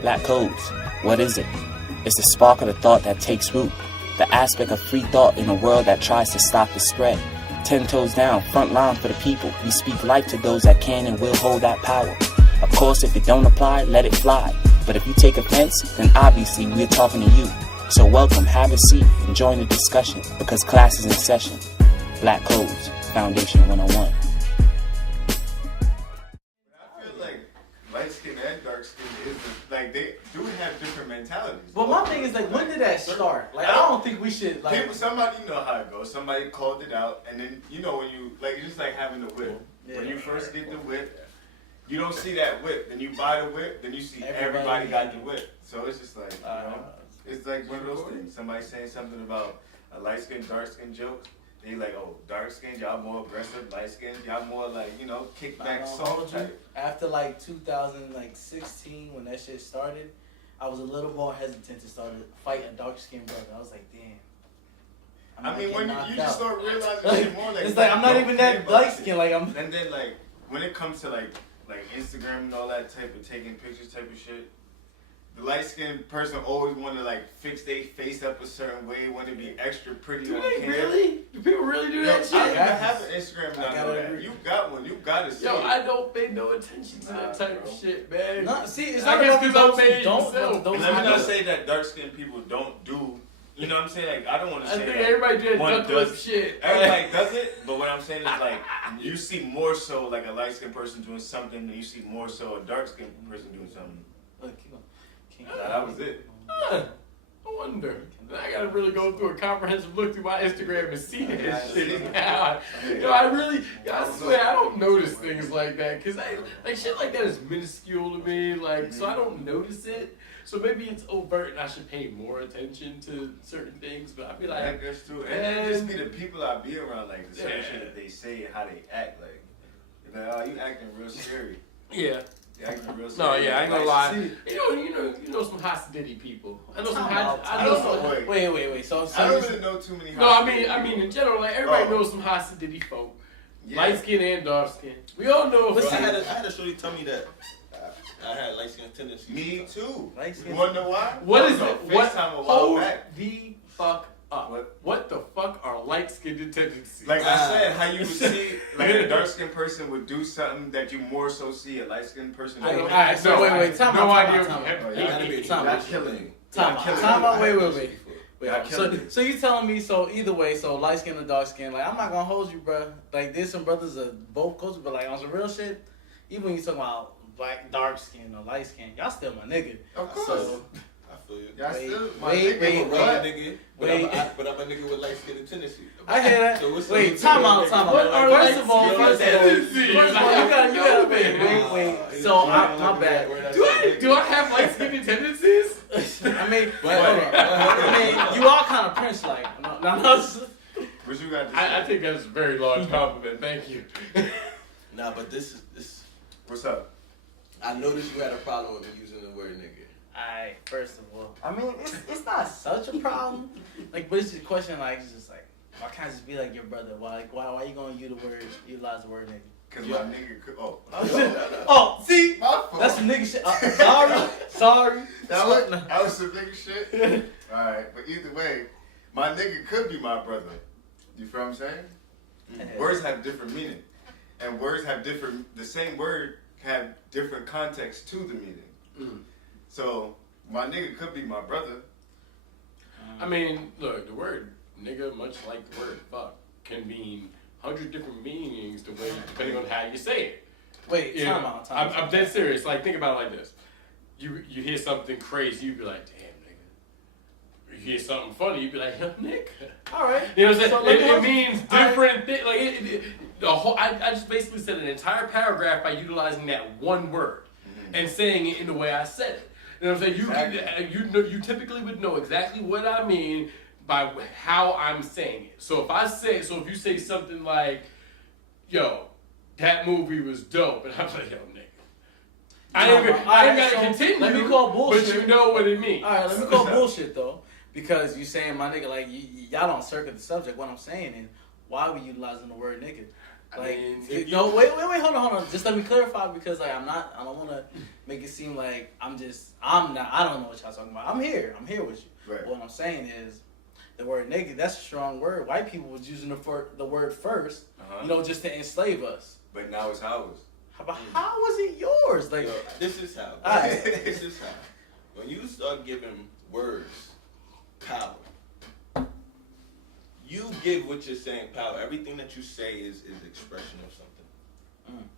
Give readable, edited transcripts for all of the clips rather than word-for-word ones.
Black codes, what is it? It's the spark of the thought that takes root. The aspect of free thought in a world that tries to stop the spread. 10 toes down, front line for the people. We speak life to those that can and will hold that power. Of course, if it don't apply, let it fly. But if you take offense, then obviously we're talking to you. So welcome, have a seat, and join the discussion, because class is in session. Black Codes, Foundation 101. I feel like light skin and dark skin like they do have different mentalities. But my thing is like, when did that start? Like, I don't think we should like. People, somebody know how it goes. Somebody called it out, and then you know when you like, it's just like having the whip. Yeah. When you first get the whip, you don't see that whip. Then you buy the whip, then you see everybody got the whip. So it's just like, you know, it's like one of those things. Somebody saying something about a light skin, dark skin joke. They like, oh, dark skin, y'all more aggressive. Light skin, y'all more like, you know, kickback soft type. After like 2016, when that shit started, I was a little more hesitant to start to fight a dark skinned brother. I was like, damn. I mean, when you just start realizing like, shit more, like it's like I'm not even that light skin. Like I'm. And then like when it comes to like Instagram and all that type of taking pictures type of shit, the light skinned person always want to like fix their face up a certain way, want to be extra pretty do on they camera. Really? Do people really do that shit? I have an Instagram and I know that. You got one. You gotta see. Yo, it. I don't pay no attention to that type of shit, man. No, see, it's I not guess about because I'm made don't. Let me not say that dark skinned people don't do. You know what I'm saying? Like I don't want to say. I think that everybody did one duck lip does. shit. Everybody does it, but what I'm saying is like you see more so like a light skinned person doing something than you see more so a dark skinned person doing something. Look, That was it. I wonder. I gotta really go through a comprehensive look through my Instagram and see that shit now. I swear I don't notice things like that because like shit like that is minuscule to me. Like so I don't notice it. So maybe it's overt and I should pay more attention to certain things. But I feel like I guess too. And just be the people I be around, like the certain shit that they say and how they act. Like, you're like, oh, you acting real scary. Yeah. No, yeah, I ain't gonna lie. You know some hostility people. I know some. Wait. So I don't really know too many. No, I mean in general, like everybody knows some hostility folk, light skin and dark skin. We all know. But I had a shorty tell me that I had light skin tendencies. Me too. You wanna know why? What is it? What? Hold the fuck up. What the fuck are light skinned tendencies? Like I said, how you would see, like a dark skinned person would do something that you more so see a light skinned person. Wait, time out. So you telling me, so either way, so light skin and dark skin, like I'm not gonna hold you, bro. Like there's some brothers of both cultures, but like on some real shit, even when you talking about black, dark skin or light skin, y'all still my nigga. Of course. So, y'all still my wait. But I'm a nigga with light skin tendencies. I hear that. So wait, time out. First of all, you gotta wait. So my bad. Do I have light skin tendencies? I mean, you are kind of Prince like. No. What you got? I think that's a very large compliment. Thank you. Nah, but this. What's up? I noticed you had a problem with me using the word nigga. Alright, first of all, I mean, it's not such a problem. Like, but it's just a question, like, it's just like, why can't I just be like your brother? Why you gonna utilize the word nigga? Cause my nigga could, Oh, see? My fault. That's some nigga shit. Sorry. That was some nigga shit? Alright, but either way, my nigga could be my brother. You feel what I'm saying? Mm-hmm. Words have different meaning. And words have the same word have different context to the meaning. Mm. So, my nigga could be my brother. I mean, look, the word nigga, much like the word fuck, can mean 100 different meanings depending on how you say it. Wait, time out. I'm dead serious. Like, think about it like this. You hear something crazy, you be like, damn, nigga. You hear something funny, you be like, yo, nigga. All right. You know what I'm saying? It means different things. Like, I just basically said an entire paragraph by utilizing that one word and saying it in the way I said it. You know what I'm saying? You typically would know exactly what I mean by how I'm saying it. So if you say something like, yo, that movie was dope, and I'm like, yo, nigga. I ain't gotta continue. Let me call bullshit. But you know what it means. Alright, let me call bullshit though. Because you saying my nigga, like y'all don't circuit the subject. What I'm saying is, why are we utilizing the word nigga? No, wait, hold on. Just let me clarify because like I don't want to make it seem like I don't know what y'all talking about. I'm here with you. Right. What I'm saying is, the word nigga, that's a strong word. White people was using the word first, just to enslave us. But now it's ours. How was it yours? Like, Yo, this is how. Right. This is how. When you start giving words power, you give what you're saying power. Everything that you say is expression of something.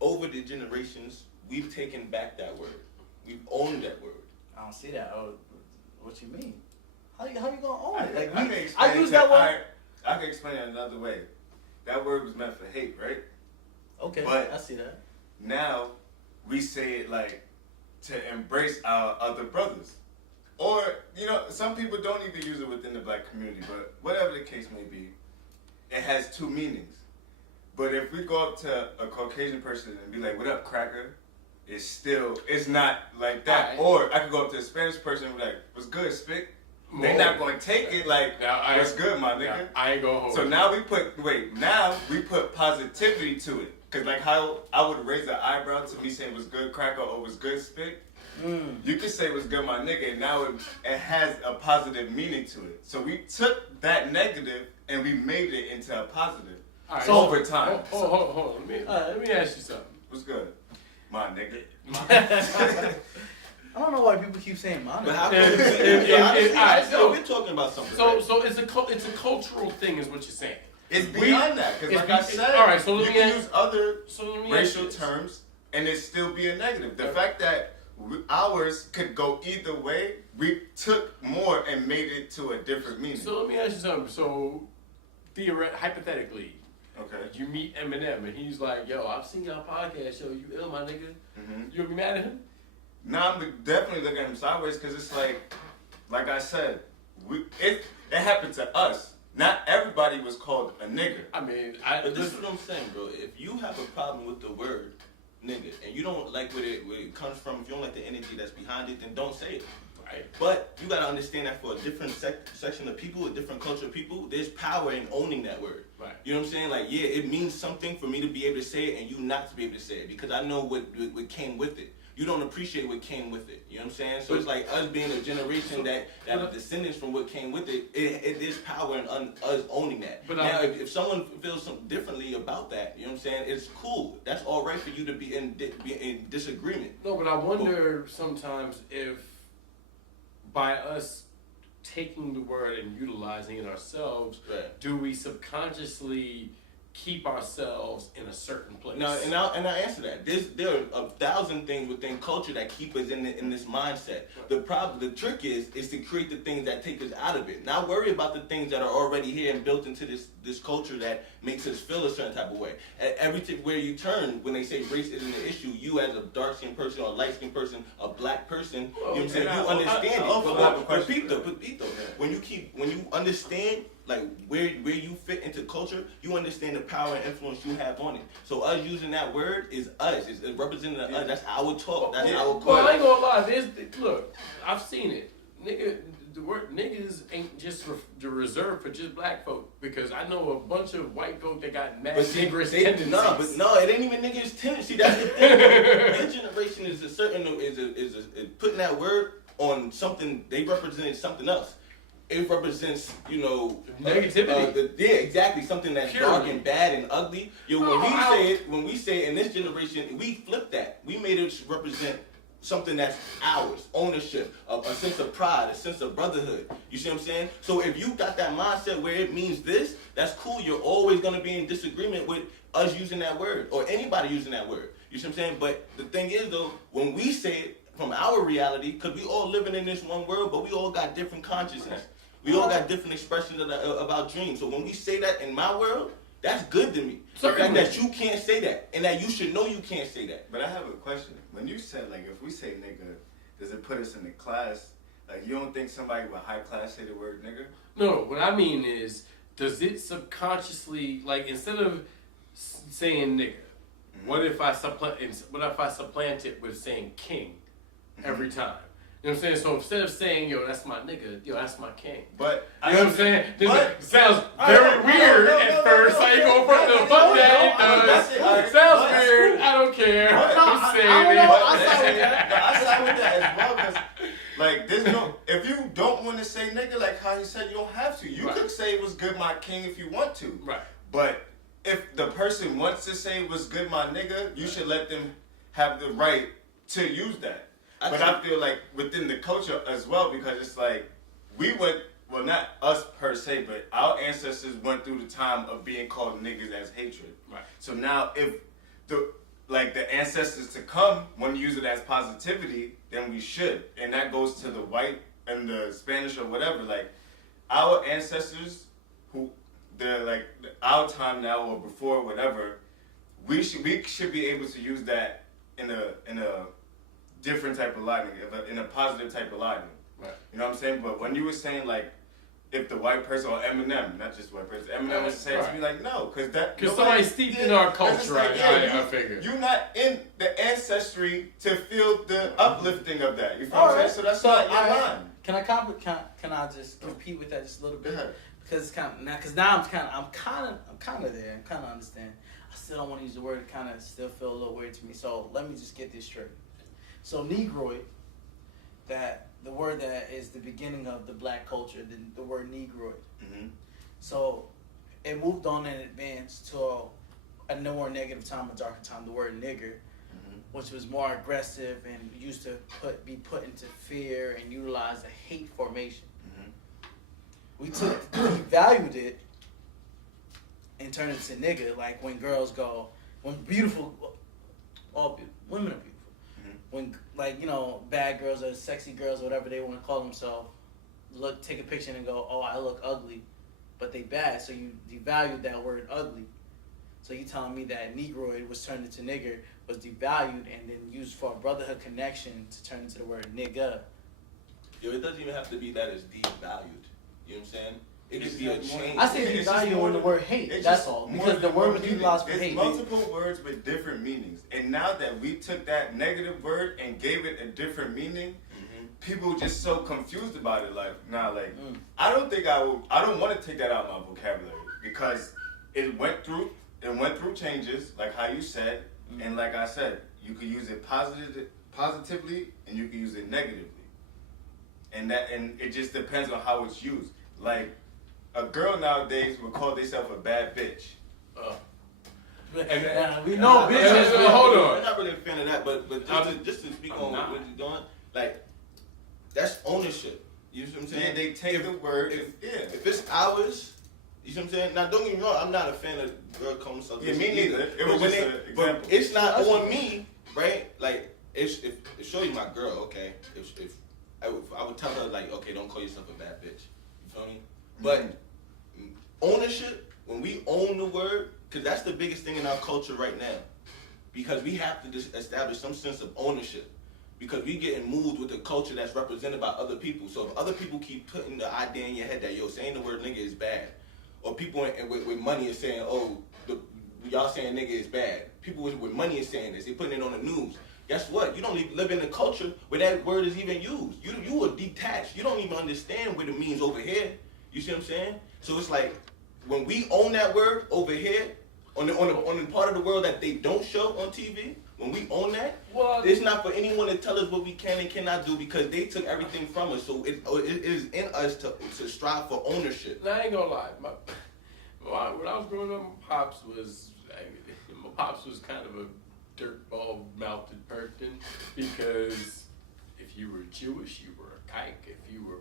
Over the generations, we've taken back that word. We've owned that word. I don't see that. Oh, what you mean? How you gonna own it? Like, I use that word. I can explain it another way. That word was meant for hate, right? Okay, but I see that. Now we say it like to embrace our other brothers. Or, some people don't even use it within the black community, but whatever the case may be, it has two meanings. But if we go up to a Caucasian person and be like, what up, cracker? It's not like that. Right. Or I could go up to a Spanish person and be like, what's good, Spick? They're not going to take it like, what's good, my nigga? I ain't going home. So now we put positivity to it. Because like how I would raise an eyebrow to me saying what's good, cracker, or what's good, Spick. You can say what's good, my nigga, and now it has a positive meaning to it. So we took that negative and we made it into a positive. All right, over time. Hold on. Let me ask you something. What's good? My nigga. I don't know why people keep saying my But nigga. how come so we're talking about something. So it's a cultural thing, is what you're saying. It's beyond that, because like I said, all right, so you can use other let me racial terms and it still be a negative. The fact that ours could go either way, we took more and made it to a different meaning. So let me ask you something. So, hypothetically, okay, you meet Eminem and he's like, "Yo, I've seen y'all podcast show. You ill, my nigga." You gonna be mad at him? Nah, I'm definitely looking at him sideways because it's like I said, it happened to us. Not everybody was called a nigga. I mean, but this is what I'm saying, bro. If you have a problem with the word nigga and you don't like where it comes from, if you don't like the energy that's behind it, then don't say it. Right? But you gotta understand that for a different section of people, a different culture of people, there's power in owning that word. Right. You know what I'm saying? Like, yeah, it means something for me to be able to say it and you not to be able to say it because I know what came with it. You don't appreciate what came with it. You know what I'm saying? So it's like us being a generation that are descendants from what came with it. It is power in us owning that. But now, if someone feels something differently about that, you know what I'm saying? It's cool. That's all right for you to be in disagreement. No, but I wonder sometimes if by us taking the word and utilizing it ourselves, do we subconsciously keep ourselves in a certain place? No, and I answer that. There are 1,000 things within culture that keep us in this mindset. The trick is to create the things that take us out of it. Not worry about the things that are already here and built into this culture that makes us feel a certain type of way. Where you turn, when they say race isn't an issue, you as a dark-skinned person or a light-skinned person, a black person, you know what I'm saying? You understand it. But repeat though. When you understand like where you fit into culture, you understand the power and influence you have on it. So us using that word is us. It's representing us. That's our talk. That's our call. Well, I ain't gonna lie. Look, I've seen it. Nigga, the word niggas ain't just reserved for just black folk, because I know a bunch of white folk that got mad niggerish tendencies. No, it ain't even niggas tendency. That's the thing. This generation is putting that word on something. They represented something else. It represents, negativity. Yeah, exactly. Something that's dark and bad and ugly. When we say it in this generation, we flip that. We made it represent something that's ours, ownership, a sense of pride, a sense of brotherhood. You see what I'm saying? So if you got that mindset where it means this, that's cool. You're always going to be in disagreement with us using that word or anybody using that word. You see what I'm saying? But the thing is, though, when we say it from our reality, because we all living in this one world, but we all got different consciousness. We all got different expressions of our dreams. So when we say that in my world, that's good to me. The fact that you can't say that, and that you should know you can't say that. But I have a question. When you said, like, if we say nigga, does it put us in the class? Like, you don't think somebody with high class say the word nigga? No, what I mean is, does it subconsciously, like, instead of saying nigga, what if I supplant it with saying king every time? You know what I'm saying? So instead of saying, yo, that's my nigga, yo, that's my king. But You know what I'm saying? But It sounds very weird at first. How you go from the fuck that? It sounds weird. I don't care. I'm saying it. I side with that as well, because like there's no, if you don't want to say nigga, like how he said, you don't have to. You could say what's good my king if you want to. Right. But if the person wants to say what's good my nigga, you should let them have the right to use that. But I feel like within the culture as well, because it's like we went, well, not us per se, but our ancestors went through the time of being called niggas as hatred. Right. So now if the ancestors to come want to use it as positivity, then we should. And that goes to the white and the Spanish or whatever. Like our ancestors who they're like our time now or before, whatever, we should be able to use that in a different type of lighting, in a positive type of lighting. Right. You know what I'm saying? But when you were saying like, if the white person or Eminem, not just white person, Eminem was saying to me like, no, because somebody's steeped in our culture, like, I figure. You're not in the ancestry to feel the uplifting of that. You feel what I'm saying? So that's not your line. Can I just compete with that just a little bit? Because it's kind of now, I'm kind of there. I'm kind of understand. I still don't want to use the word. It kind of still feel a little weird to me. So let me just get this straight. So Negroid, that the word that is the beginning of the black culture, the word Negroid. Mm-hmm. So it moved on and advanced to a more negative time, a darker time, the word nigger, which was more aggressive and used to be put into fear and utilize a hate formation. We devalued it and turned it to nigga, like when girls go, when beautiful, all women are beautiful. When, like, you know, bad girls or sexy girls or whatever they want to call themselves, take a picture and go, oh, I look ugly, but they bad. So you devalued that word ugly. So you telling me that Negroid was turned into nigger, was devalued and then used for a brotherhood connection to turn into the word nigga. Yo, it doesn't even have to be that it's devalued. You know what I'm saying? It could be a change. I say devalue in the word hate, that's all. Because the word was utilized for hate. Multiple words with different meanings. And now that we took that negative word and gave it a different meaning, people just so confused about it. Like, I don't want to take that out of my vocabulary because it went through changes, like how you said, and like I said, you could use it positively and you can use it negatively. And it just depends on how it's used. Like, a girl nowadays would call themselves a bad bitch. And we know bitches. Hold on. I'm not really a fan of that, but just to speak on what you're doing, like, that's ownership. You know what I'm saying? Yeah, they take the word. If it's ours, you know what I'm saying? Now, don't get me wrong, I'm not a fan of girl calling themselves. Yeah, me neither. It was just an example. But it's not on me, right? Like, if show you my girl, okay? If I would tell her, like, okay, don't call yourself a bad bitch. You feel me? But ownership, when we own the word, because that's the biggest thing in our culture right now. Because we have to just establish some sense of ownership. Because we getting moved with the culture that's represented by other people. So if other people keep putting the idea in your head that, yo, saying the word nigga is bad. Or people with money is saying, oh, y'all saying nigga is bad. People with money is saying this. They putting it on the news. Guess what? You don't even live in a culture where that word is even used. You are detached. You don't even understand what it means over here. You see what I'm saying? So it's like, when we own that word over here, on the part of the world that they don't show on TV, when we own that, it's not for anyone to tell us what we can and cannot do because they took everything from us. So it is in us to strive for ownership. Now, I ain't gonna lie. When I was growing up, my pops was kind of a dirtball-mouthed person because if you were Jewish, you were a kike. If you were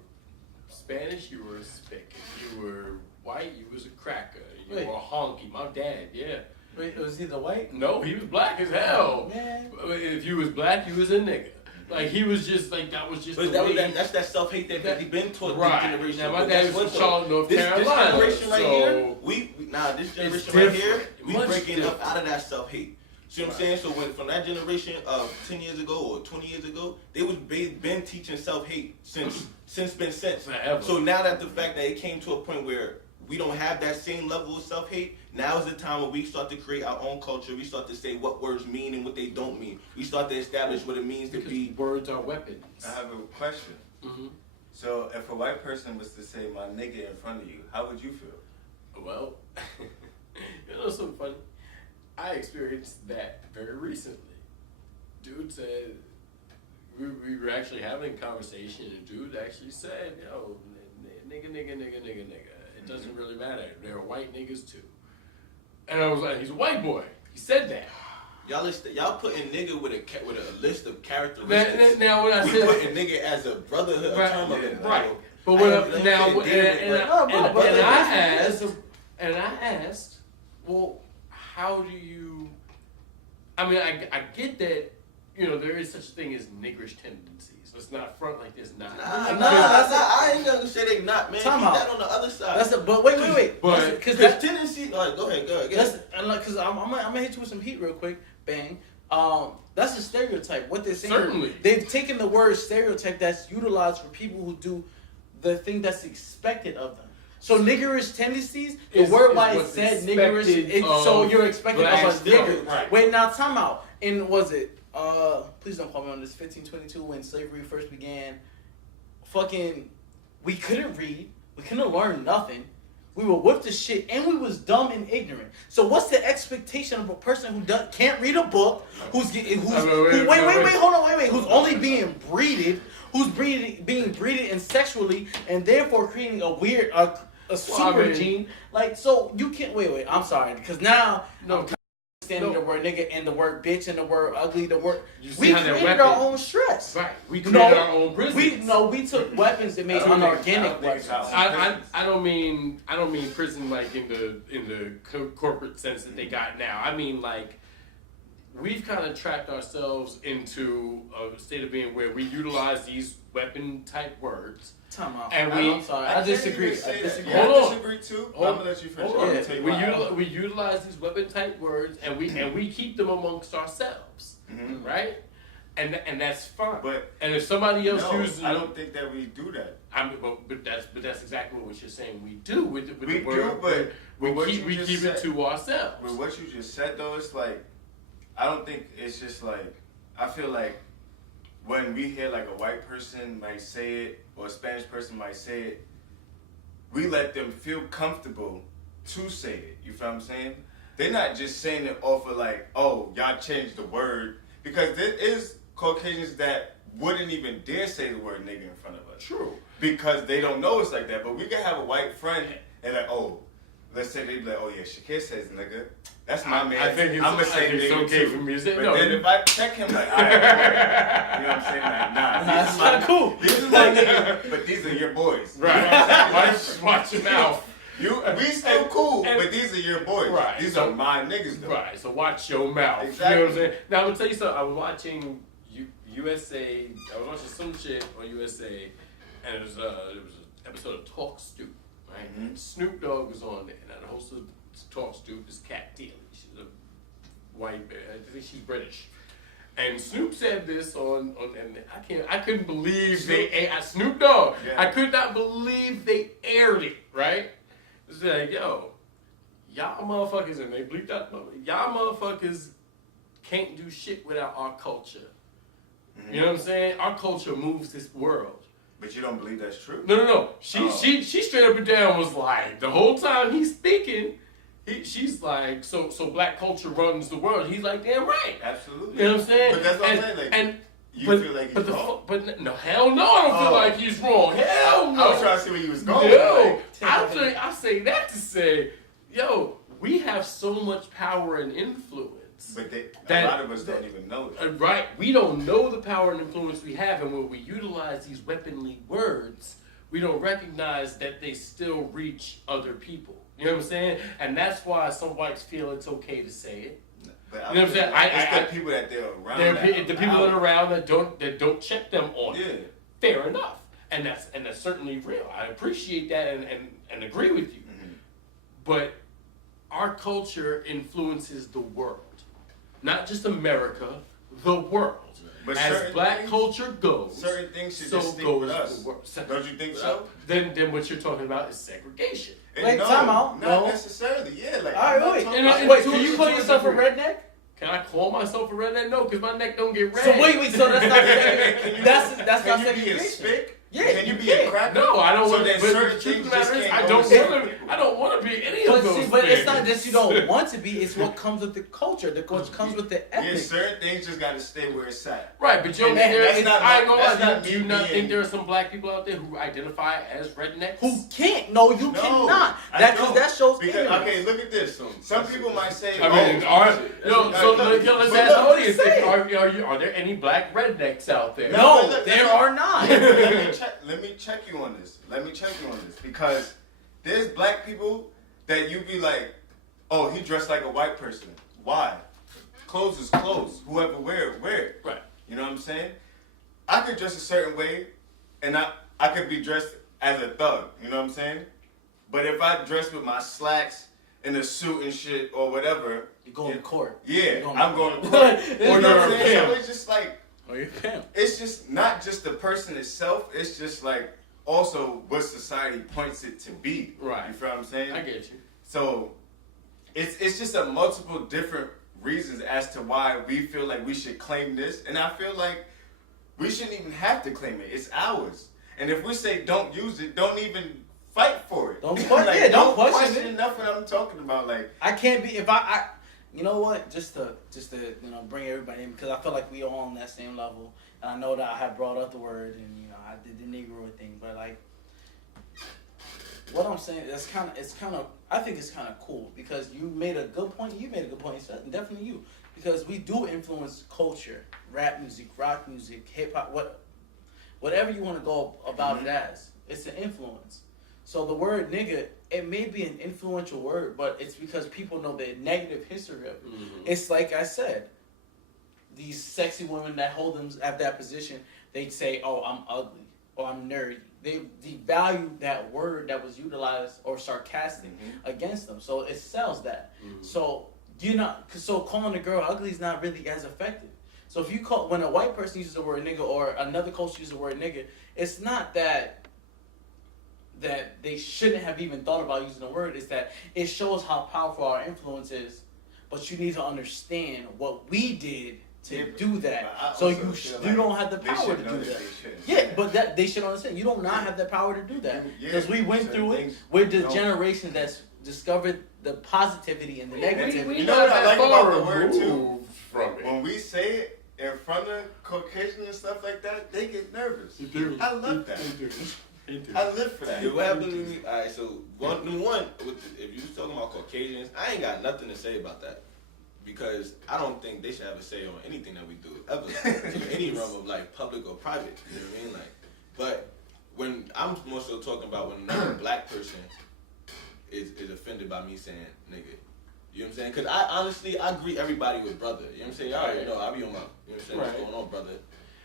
Spanish, you were a spick. If you were white, you was a cracker. You were a honky. My dad, yeah. Wait, was he the white? No, he was black as hell. Man. If you was black, you was a nigga. Like, he was just, like, that was just but that's that self-hate that he been taught this generation. Now, my dad was from Charlotte, North Carolina. This generation right here, this generation right here, we breaking up out of that self-hate. See what I'm saying? So from that generation of 10 years ago or 20 years ago, they've been teaching self-hate since. Forever. So now that the fact that it came to a point where we don't have that same level of self-hate, now is the time when we start to create our own culture. We start to say what words mean and what they don't mean. We start to establish what it means to be. Words are weapons. I have a question. Mm-hmm. So if a white person was to say my nigga in front of you, how would you feel? Well, you know something funny? I experienced that very recently. Dude said, we were actually having a conversation, and dude actually said, yo, nigga. It doesn't really matter. There are white niggas too. And I was like, he's a white boy. He said that. Y'all putting nigga with a list of characteristics. Now when I we said putting nigga as a brotherhood, right, term of it, right. like, But when I asked, well, how do you? I mean, I get that, you know, there is such a thing as niggerish tendencies. Let's not front like there's not. I ain't gonna say they not, man. Time Keep out. that on the other side. But wait. But Because Because tendency, like, go ahead. Because I'm gonna hit you with some heat real quick. Bang. That's a stereotype. What they're saying. Certainly. They've taken the word stereotype that's utilized for people who do the thing that's expected of them. So niggerish tendencies, the word by it said niggerish, so you're expecting of a nigger. Right. Wait, now time out. And was it, please don't call me on this, 1522 when slavery first began, we couldn't read, we couldn't learn nothing. We were whipped to shit, and we was dumb and ignorant. So what's the expectation of a person who can't read a book, who's only being breeded, being breeded and sexually, and therefore creating a super gene? Like, so you can't wait. I'm sorry, because now I'm understanding the word nigga and the word bitch and the word ugly. We created our own stress. Right. We created our own prisons. We took weapons that made unorganic weapons. I don't mean prison like in the corporate sense that they got now. I mean, like, we've kind of trapped ourselves into a state of being where we utilize these weapon type words. Time out. And I'm sorry. I disagree. Yeah, Hold I on. disagree too. Hold I'm gonna let you finish. Hold on. I'm gonna tell you We utilize these weapon type words and we keep them amongst ourselves, right? And that's fine. But if somebody else uses, I don't think that we do that. But that's exactly what you're saying. We do with We the word. do, but we keep it to ourselves. With what you just said though, it's like, I don't think it's just like, I feel like when we hear like a white person might say it or a Spanish person might say it, we let them feel comfortable to say it. You feel what I'm saying? They're not just saying it off of like, oh, y'all changed the word. Because there is Caucasians that wouldn't even dare say the word nigga in front of us. True. Because they don't know it's like that. But we can have a white friend and like, oh, let's say they be like, oh yeah, Shakir says nigga. That's my man. I think it's okay for me to say. But then if I check him like, alright, you know what I'm saying? Like, nah, That's not cool. These is my niggas, but these are your boys. Right. You know what I'm saying? Watch your mouth. We still cool, but these are your boys. Right. These are my niggas though. Right. So watch your mouth. Exactly. You know what I'm saying? Now I'm gonna tell you something. I was watching USA. I was watching some shit on USA, and it was an episode of Talk Stoop. Right. Mm-hmm. And Snoop Dogg was on there, and the host of Talk Stoop is Cat Dealey. She's a white. I think she's British. And Snoop said this and I couldn't believe Snoop Dogg. Yeah. I could not believe they aired it. Right. It's like, yo, y'all motherfuckers, and they bleeped out, y'all motherfuckers can't do shit without our culture. Mm-hmm. You know what I'm saying? Our culture moves this world. But you don't believe that's true? No. She straight up and down was like, the whole time he's speaking, she's like, so black culture runs the world. He's like, damn right. Absolutely. You know what I'm saying? But that's what I'm saying. Like, you feel like he's wrong? No, hell no, I don't feel like he's wrong. Hell no. I was trying to see where you was going. No, I say that to say, yo, we have so much power and influence. But a lot of us don't even know that. Right. We don't know the power and influence we have, and when we utilize these weaponly words, we don't recognize that they still reach other people. You know what I'm saying? And that's why some whites feel it's okay to say it. But you know what I'm saying? It's the people that they're around. The people that are around that don't check them on it. Yeah. Fair enough. And that's certainly real. I appreciate that and agree with you. Mm-hmm. But our culture influences the world. Not just America, the world. But as black culture goes, certain things should so just stick goes with us. the world. Don't you think so? Then what you're talking about is segregation. Wait, time out. Not No. necessarily. Yeah, like. All right, wait. And Wait, to can you call yourself a redneck? Can I call myself a redneck? No, because my neck don't get red. So wait, so that's not segregation. That's not Can you be a segregation. spick? Yeah, Can you be a cracker? No, I don't So want then to. But certain the truth things of the matter just is, can't I go don't with certain want to. people. I don't want to be any But of those see, but things. it's not just you don't want to be. It's what comes with the culture. What comes with the Yeah, ethic. certain things just gotta stay where it's at. Right, but you don't And think that's there, not I ain't gonna that's lie, not do you me not being- think there are some black people out there who identify as rednecks? Who can't? No, you No, cannot. I That don't. that shows Because ignorance. okay, look at this. Some people might say, I mean, let's but ask the look, audience, saying. are there any black rednecks out there? No, look, there let me- are not. Let me check you on this. Because there's black people that you be like, oh, he dressed like a white person. Why? Clothes is clothes. Whoever wear it. Right. You know what I'm saying? I could dress a certain way, and I could be dressed as a thug. You know what I'm saying? But if I dress with my slacks and a suit and shit or whatever, You're going to court. yeah, You're I'm going to court. You know Or what you're I'm a saying? So pimp. it's just like, Or you're pimp. it's just not just the person itself. It's just like also what society points it to be. Right. You feel what I'm saying? I get you. So it's just a multiple different reasons as to why we feel like we should claim this, and I feel like we shouldn't even have to claim it. It's ours. And if we say don't use it, don't even fight for it. Don't don't question it. Nothing I'm talking about. Like I can't be if I you know what? Just to bring everybody in because I feel like we all on that same level. And I know that I have brought up the word and I did the Negro thing, but like what I'm saying is I think it's kind of cool because you made a good point. You made a good point, definitely you, because we do influence culture, rap music, rock music, hip hop, whatever you want to go about it as. It's an influence. So the word nigga, it may be an influential word, but it's because people know the negative history of it. Mm-hmm. It's like I said, these sexy women that hold them at that position, they say, "Oh, I'm ugly," or "I'm nerdy." They devalue that word that was utilized or sarcastic against them. So it sells that. Mm-hmm. So calling a girl ugly is not really as effective. So if you when a white person uses the word nigga or another culture uses the word nigga, it's not that they shouldn't have even thought about using the word. It's that it shows how powerful our influence is. But you need to understand what we did to do that. So you don't have the power to do that. Yeah, but that they should understand. You don't not have the power to do that. Because we went through it. We're the generation that's discovered the positivity and the negativity. You know what I like about the word too? removed from it. When we say it in front of Caucasians and stuff like that, they get nervous. I love that. I live for that. Yeah, what happened to me? Alright, so number one, if you was talking about Caucasians, I ain't got nothing to say about that. Because I don't think they should have a say on anything that we do ever. In any realm of like public or private. You know what I mean? Like, but when I'm more so talking about when another black person is offended by me saying nigga. You know what I'm saying? Because I honestly, I greet everybody with brother. You know what I'm saying? Y'all already know, I be on my, you know what I'm saying? What's going on, brother?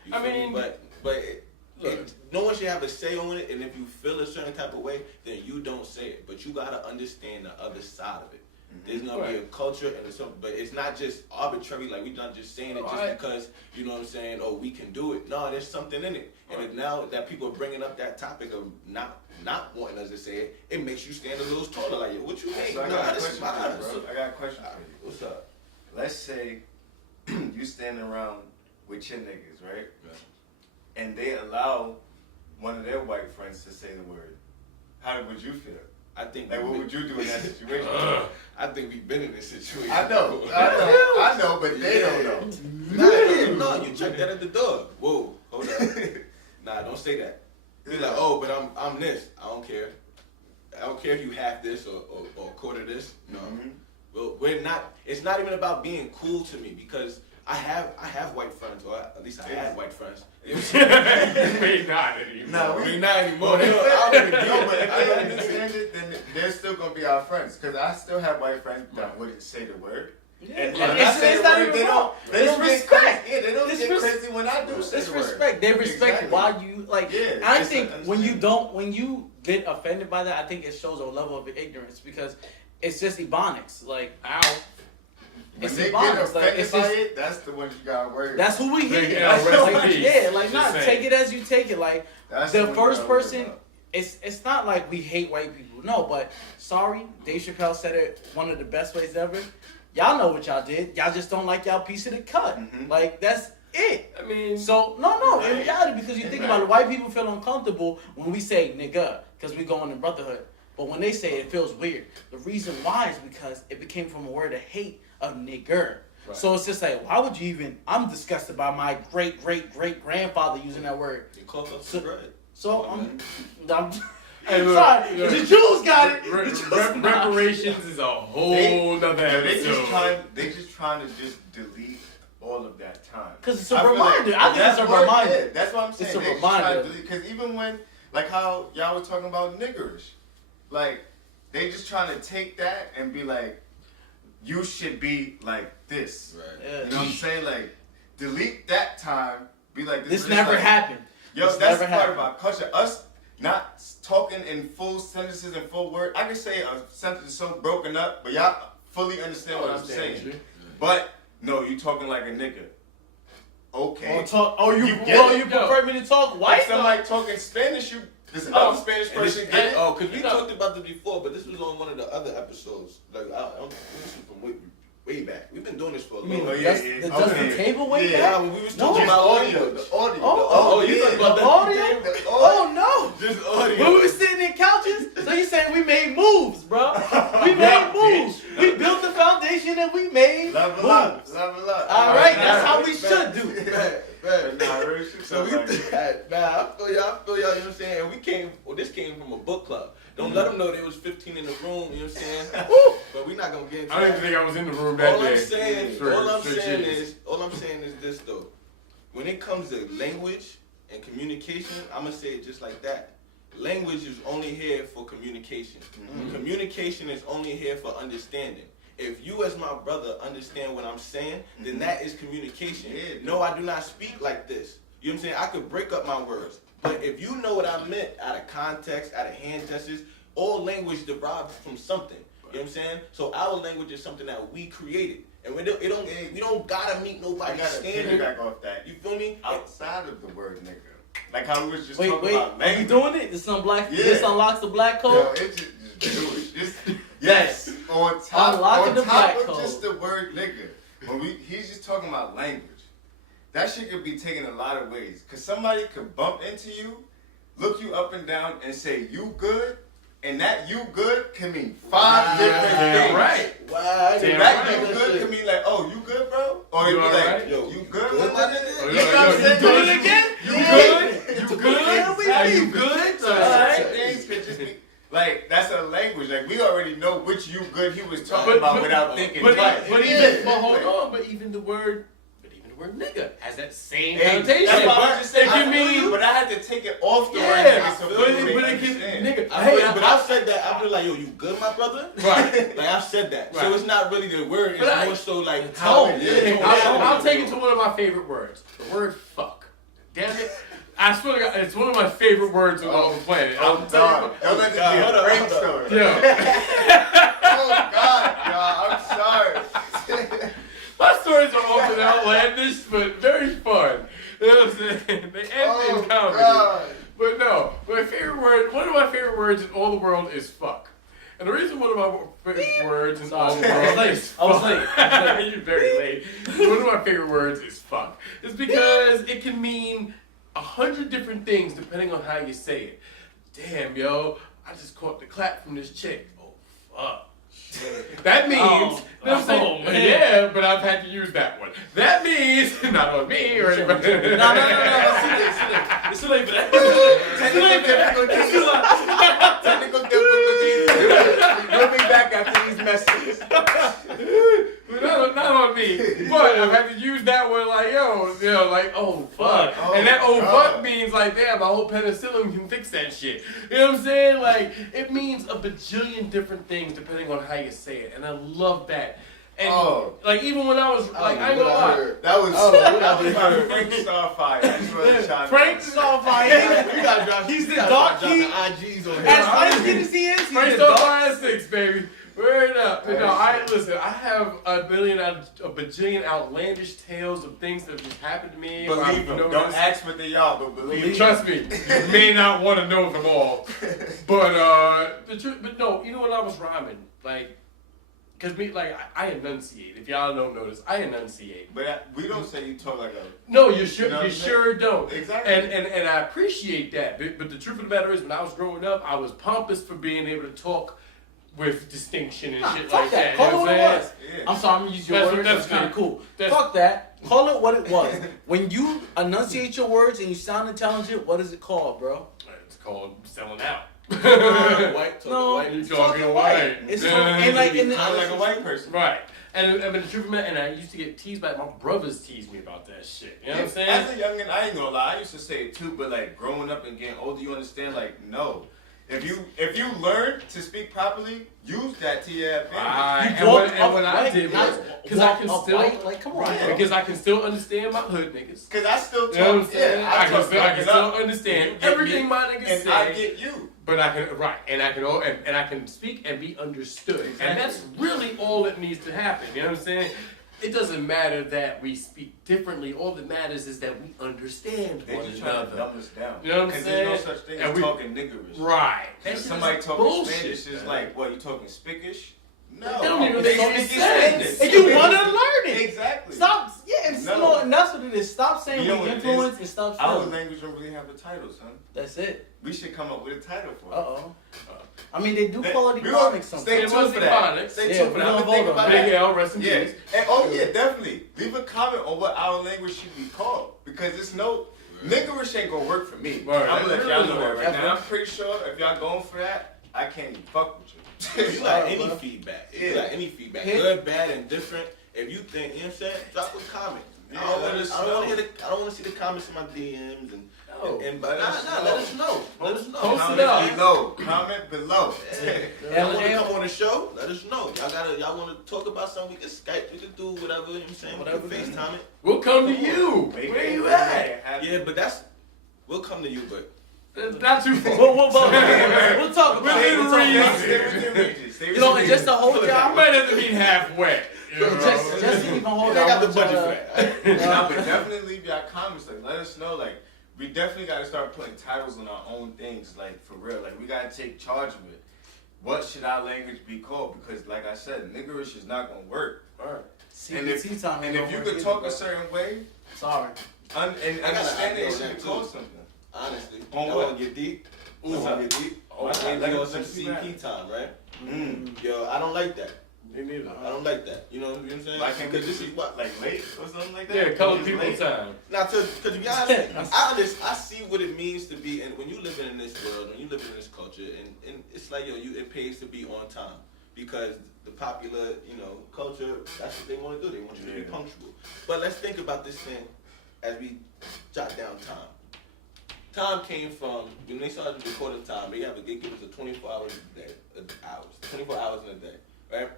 You I feel me? mean, But no one should have a say on it, and if you feel a certain type of way, then you don't say it. But you gotta understand the other side of it. There's gonna be a culture and something, but it's not just arbitrary. Like we're not just saying it just because you know what I'm saying. Oh, we can do it. No, there's something in it. And now that people are bringing up that topic of not wanting us to say it, it makes you stand a little taller. Like, what you mean? So I got a question for you, bro. I got a question for you. What's up? Let's say you standing around with your niggas, right? Yeah. And they allow one of their white friends to say the word. How would you feel? I think. Like, what would you do in that situation? I think we've been in this situation. I know, but they don't know. No, you check that at the door. Whoa, hold up. Nah, don't say that. Be like, oh, but I'm this. I don't care. I don't care if you half this or quarter this. No. Well, we're not. It's not even about being cool to me because I have white friends, or at least I had white friends. You may not anymore. No, I mean, not anymore. but if they don't understand it, then they're still gonna be our friends. Cause I still have white friends that wouldn't say the word. And when I say the word, they don't get respect. crazy. Yeah, they don't It's get crazy when I do say It's the word. respect. They respect Exactly. why you like. Yeah, I it's think an when you get offended by that, I think it shows a level of ignorance because it's just ebonics. Like, Ow. When It's they get symbolic. Like, offended it's by just, it, that's the one you gotta worry about. that's who we hate. Yeah, rest in Like, peace. yeah, like Just not saying. take it as you take it. Like That's the one you first gotta worry person. about. It's not like we hate white people. No, but sorry, Dave Chappelle said it one of the best ways ever. Y'all know what y'all did. Y'all just don't like y'all piece of the cut. Mhm. Like that's it. I mean, So no, in reality, because you think about it, white people feel uncomfortable when we say nigga, because we go in the brotherhood. But when they say it, it feels weird. The reason why is because it became from a word of hate of nigger. Right. So it's just like, why would you even? I'm disgusted by my great grandfather using that word. You close up the bread. So I'm Hey, look, sorry, look. the Jews got it. The Jews got it. reparations is a whole nother They episode. just trying to just delete all of that time. 'Cause it's a I feel reminder. I think that's it's a what- reminder. Yeah, that's what I'm saying. It's a They just reminder. trying to delete, because even when, like how y'all was talking about niggerish, like they just trying to take that and be like, you should be like this. Right. Yeah. You know what I'm saying? Like, delete that time. Be like this. This never like, happened. Yo, This that's never part happened. of our culture. Us not talking in full sentences and full word. I can say a sentence so broken up, but y'all fully understand what I'm saying. But no, you talking like a nigga. Okay. You get it? prefer me to talk Like white? somebody talking Spanish, this Oh, other Spanish And this- person get it. oh, because we No. talked about this before, but this was on one of the other episodes. Like, this is from way back. We've been doing this for a You mean long Oh, time. yeah, the yeah. Dustin Okay. Table way Yeah. back? Yeah, when we was No. talking Just about audio, audio. the audio. Oh, you yeah, talking about the that audio? thing? Oh no! Just audio. When we were sitting in couches, so you saying we made moves, bro? We made moves. We built the foundation and we made Level moves. up, level up. All right, that's how we should do. Man. Nah, real shit So we, sound like that. I feel y'all, you know what I'm saying? And this came from a book club. Don't let them know there was 15 in the room, you know what I'm saying? But we're not gonna get into I don't that. even think I was in the room that All day. I'm saying, Sure, all I'm sure saying she is this though. When it comes to language and communication, I'm gonna say it just like that. Language is only here for communication. Communication is only here for understanding. If you as my brother understand what I'm saying, then that is communication. Yeah. No, I do not speak like this. You know what I'm saying? I could break up my words. But if you know what I meant out of context, out of hand gestures, all language derives from something. You know what I'm saying? So our language is something that we created. And we don't gotta meet I nobody's gotta standard. piggyback off that. You feel me? Outside of the word nigga. Like how we was just Wait, talking about are you language. doing it? This Yeah. This unlocks the black Yo, code. it just do it. Just, yes. On top, Unlocking on the top black of code. just the word nigga. He's just talking about language. That shit could be taken a lot of ways. Cause somebody could bump into you, look you up and down, and say you good, and that you good can mean five different things. Right. Wow, So Damn that right. you good can mean like, oh, you good, bro? Or You it be like, alright? Yo, you good, good, my my nigga? nigga? You know what I'm saying? Do it You again? You You good? good? You good? good? Are you good? So Alright. certain things could just be like that's a language. Like we already know which you good he was talking about without thinking But twice. hold on. Even the word nigga has that same Hey, connotation. that's why I'm just saying. It can mean, but I had to take it off the word yeah, nigga so but people it may can, understand. nigga. But I've said that. I've been like, yo, you good, my brother? Right. Like I've said that. Right. So it's not really the word. It's But more so like Tone. Yeah, I'll take it to one of my favorite words. The word fuck. Damn it. I swear to God, it's one of my favorite words on the planet. I'm done. Don't let this be Hold a up, prank hold up. story. Yeah. Oh God, y'all, I'm sorry. My stories are often outlandish, but very fun. You know what I'm saying? They end in comedy. God. But no, one of my favorite words in all the world is fuck. And the reason one of my favorite words in all the world is fuck. I was late. You're very late. One of my favorite words is fuck. It's because it can mean 100 different things depending on how you say it. Damn, yo, I just caught the clap from this chick. Oh, fuck. That means, you know what I'm saying? man. Yeah, but I've had to use that one. That means, not on me or anybody. No. It's too late for that. Technical difficulties. We'll be back after these messages. Not on me. But I've had to use that one like, like, oh, fuck. Fuck. And that Oh, fuck God. means like, damn, my whole penicillin can fix that shit. You know what I'm saying? Like, it means a bajillion different things depending on how you say it. And I love that. And like, even when I was, like, I ain't gonna lie. That was heard. Frank Starfire. That's what I'm trying to Frank Starfire. You gotta drop. He's the you gotta dark drop key. the IGs on As here. light skinned as he is, he's Frank the dark. Starfire 6, baby. Word up. Listen, I have a bajillion outlandish tales of things that have just happened to me. Believe them. Don't ask what they are, but believe them. Trust me, you may not want to know them all. But the truth, but no, you know when I was rhyming, like, cause I enunciate. If y'all don't notice, I enunciate. But we don't say you talk like a. No, you sure. You know You sure don't. Exactly. And I appreciate that. But the truth of the matter is, when I was growing up, I was pompous for being able to talk with distinction and shit like that. Call it what it was. Yeah. I'm sorry, I'm gonna use your That's- words. that's That's kind of good. cool. That's- Fuck that. Call it what it was. When you enunciate your words and you sound intelligent, what is it called, bro? It's called selling out. White, No, white. You talking white. It's and like in the, Sound like a white person. Right. And the truth of the matter, and I used to get teased by my brothers teased me about that shit. You know what I'm saying? As a youngin', I ain't gonna lie, I used to say it too, but like growing up and getting older, you understand, like, no. If you learn to speak properly, use that to your advantage. Right. You walk And what I upright, did not was, because I can walk still, upright, like, come on, bro. because I can still understand my hood niggas. Cause I still talk, You know what I'm saying? yeah, I can talk still up, understand you get everything me, my niggas and say. I get you. But I can and I can speak and be understood, Exactly. and that's really all that needs to happen. You know what I'm saying? It doesn't matter that we speak differently. All that matters is that we understand They one just trying to another. dumb us down. You know what I'm Cause saying? there's no such thing And as we- talking niggerish. Right. If That somebody shit is talking bullshit, Spanish is man. like, what, you talking Spickish? No. It don't even They make any speak sense. Spanish. And you want to learn it. Exactly. Stop. Yeah, and, No. and that's what it is. Stop saying You know we what it influence is? and stop Our feeling. language don't really have a title, son. That's it. We should come up with a title for it. Uh-oh. I mean, they do They- quality we gonna phonics sometimes. Stay It tuned was for that. phonics. Stay Yeah, tuned for we that. gonna I'm gonna think vote on about Big that. L, rest in Yeah. peace. And yeah, definitely. Leave a comment on what our language should be called. Because it's no niggerish ain't gonna work for me. Right. I'm gonna let y'all know that right That's now. I'm pretty sure if y'all going for that, I can't even fuck with you. If you like any feedback, if you Yeah. like any feedback, Hit. good, bad, and different. If you think, you know what I'm saying, drop a comment. Yeah, I don't let want us to. I don't know. want to hear the. I don't want to see the comments in my DMs and Let us know. let us know. Let us know. Post it Comment up. below. Comment below. Y'all want to come on the show? Let us know. Y'all want to talk about something? We can Skype. We can do whatever. You know what I'm saying? Whatever, We can FaceTime it. We'll come to you. Where you at? Yeah, but we'll come to you, but. Not too far. We'll talk about Within it. reason. You know, and just to hold I y'all, might have to meet halfway. You know? just to even hold They y'all. got the with budget y'all- for that. Nah, but definitely leave y'all comments. Like, let us know. Like, we definitely got to start putting titles on our own things. Like, for real. Like, we got to take charge of it. What should our language be called? Because, like I said, niggerish is not gonna work. Alright. And if CBT time. and if you could talk a certain way, Sorry. and I gotta understand it, it know should that be too. called something. Honestly. On I what? want to get deep. Ooh. I want to get deep. Oh, We like go a some sexy CP time, right? Mm. Yo, I don't like that. Me neither. I don't like that. You know what I'm saying? Like, can Because this is what. like late or something like that? Yeah, colored Just people late? time. Now, to be honest, I see what it means to be, and when you live in this world, when you live in this culture, and it's like, yo, it pays to be on time. Because the popular, culture, that's what they want to do. They want you to be Yeah. punctual. But let's think about this thing as we jot down time. Time came from, when they started recording time, they give us a 24 hours a day, 24 hours in a day, right?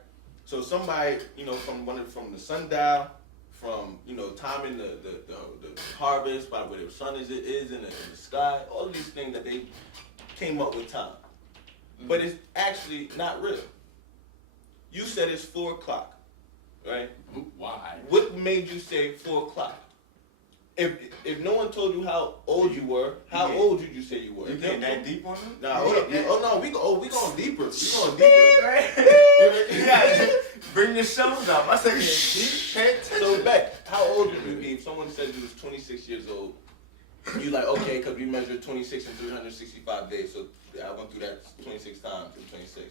So somebody, from the sundial, from, timing the harvest, by where the sun is in the sky, all of these things that they came up with time. But it's actually not real. You said it's 4 o'clock, right? Why? What made you say 4 o'clock? If no one told you how old you were, how old did you say you were? You getting that deep on them? Nah, hold up. Oh no, we going deeper. We going deeper. You gotta bring your shows up. I said, pay attention. So Beck, how old did you be? If someone said you was 26 years old, you like, okay, because we measured 26 in 365 days, so I went through that 26 times in 26.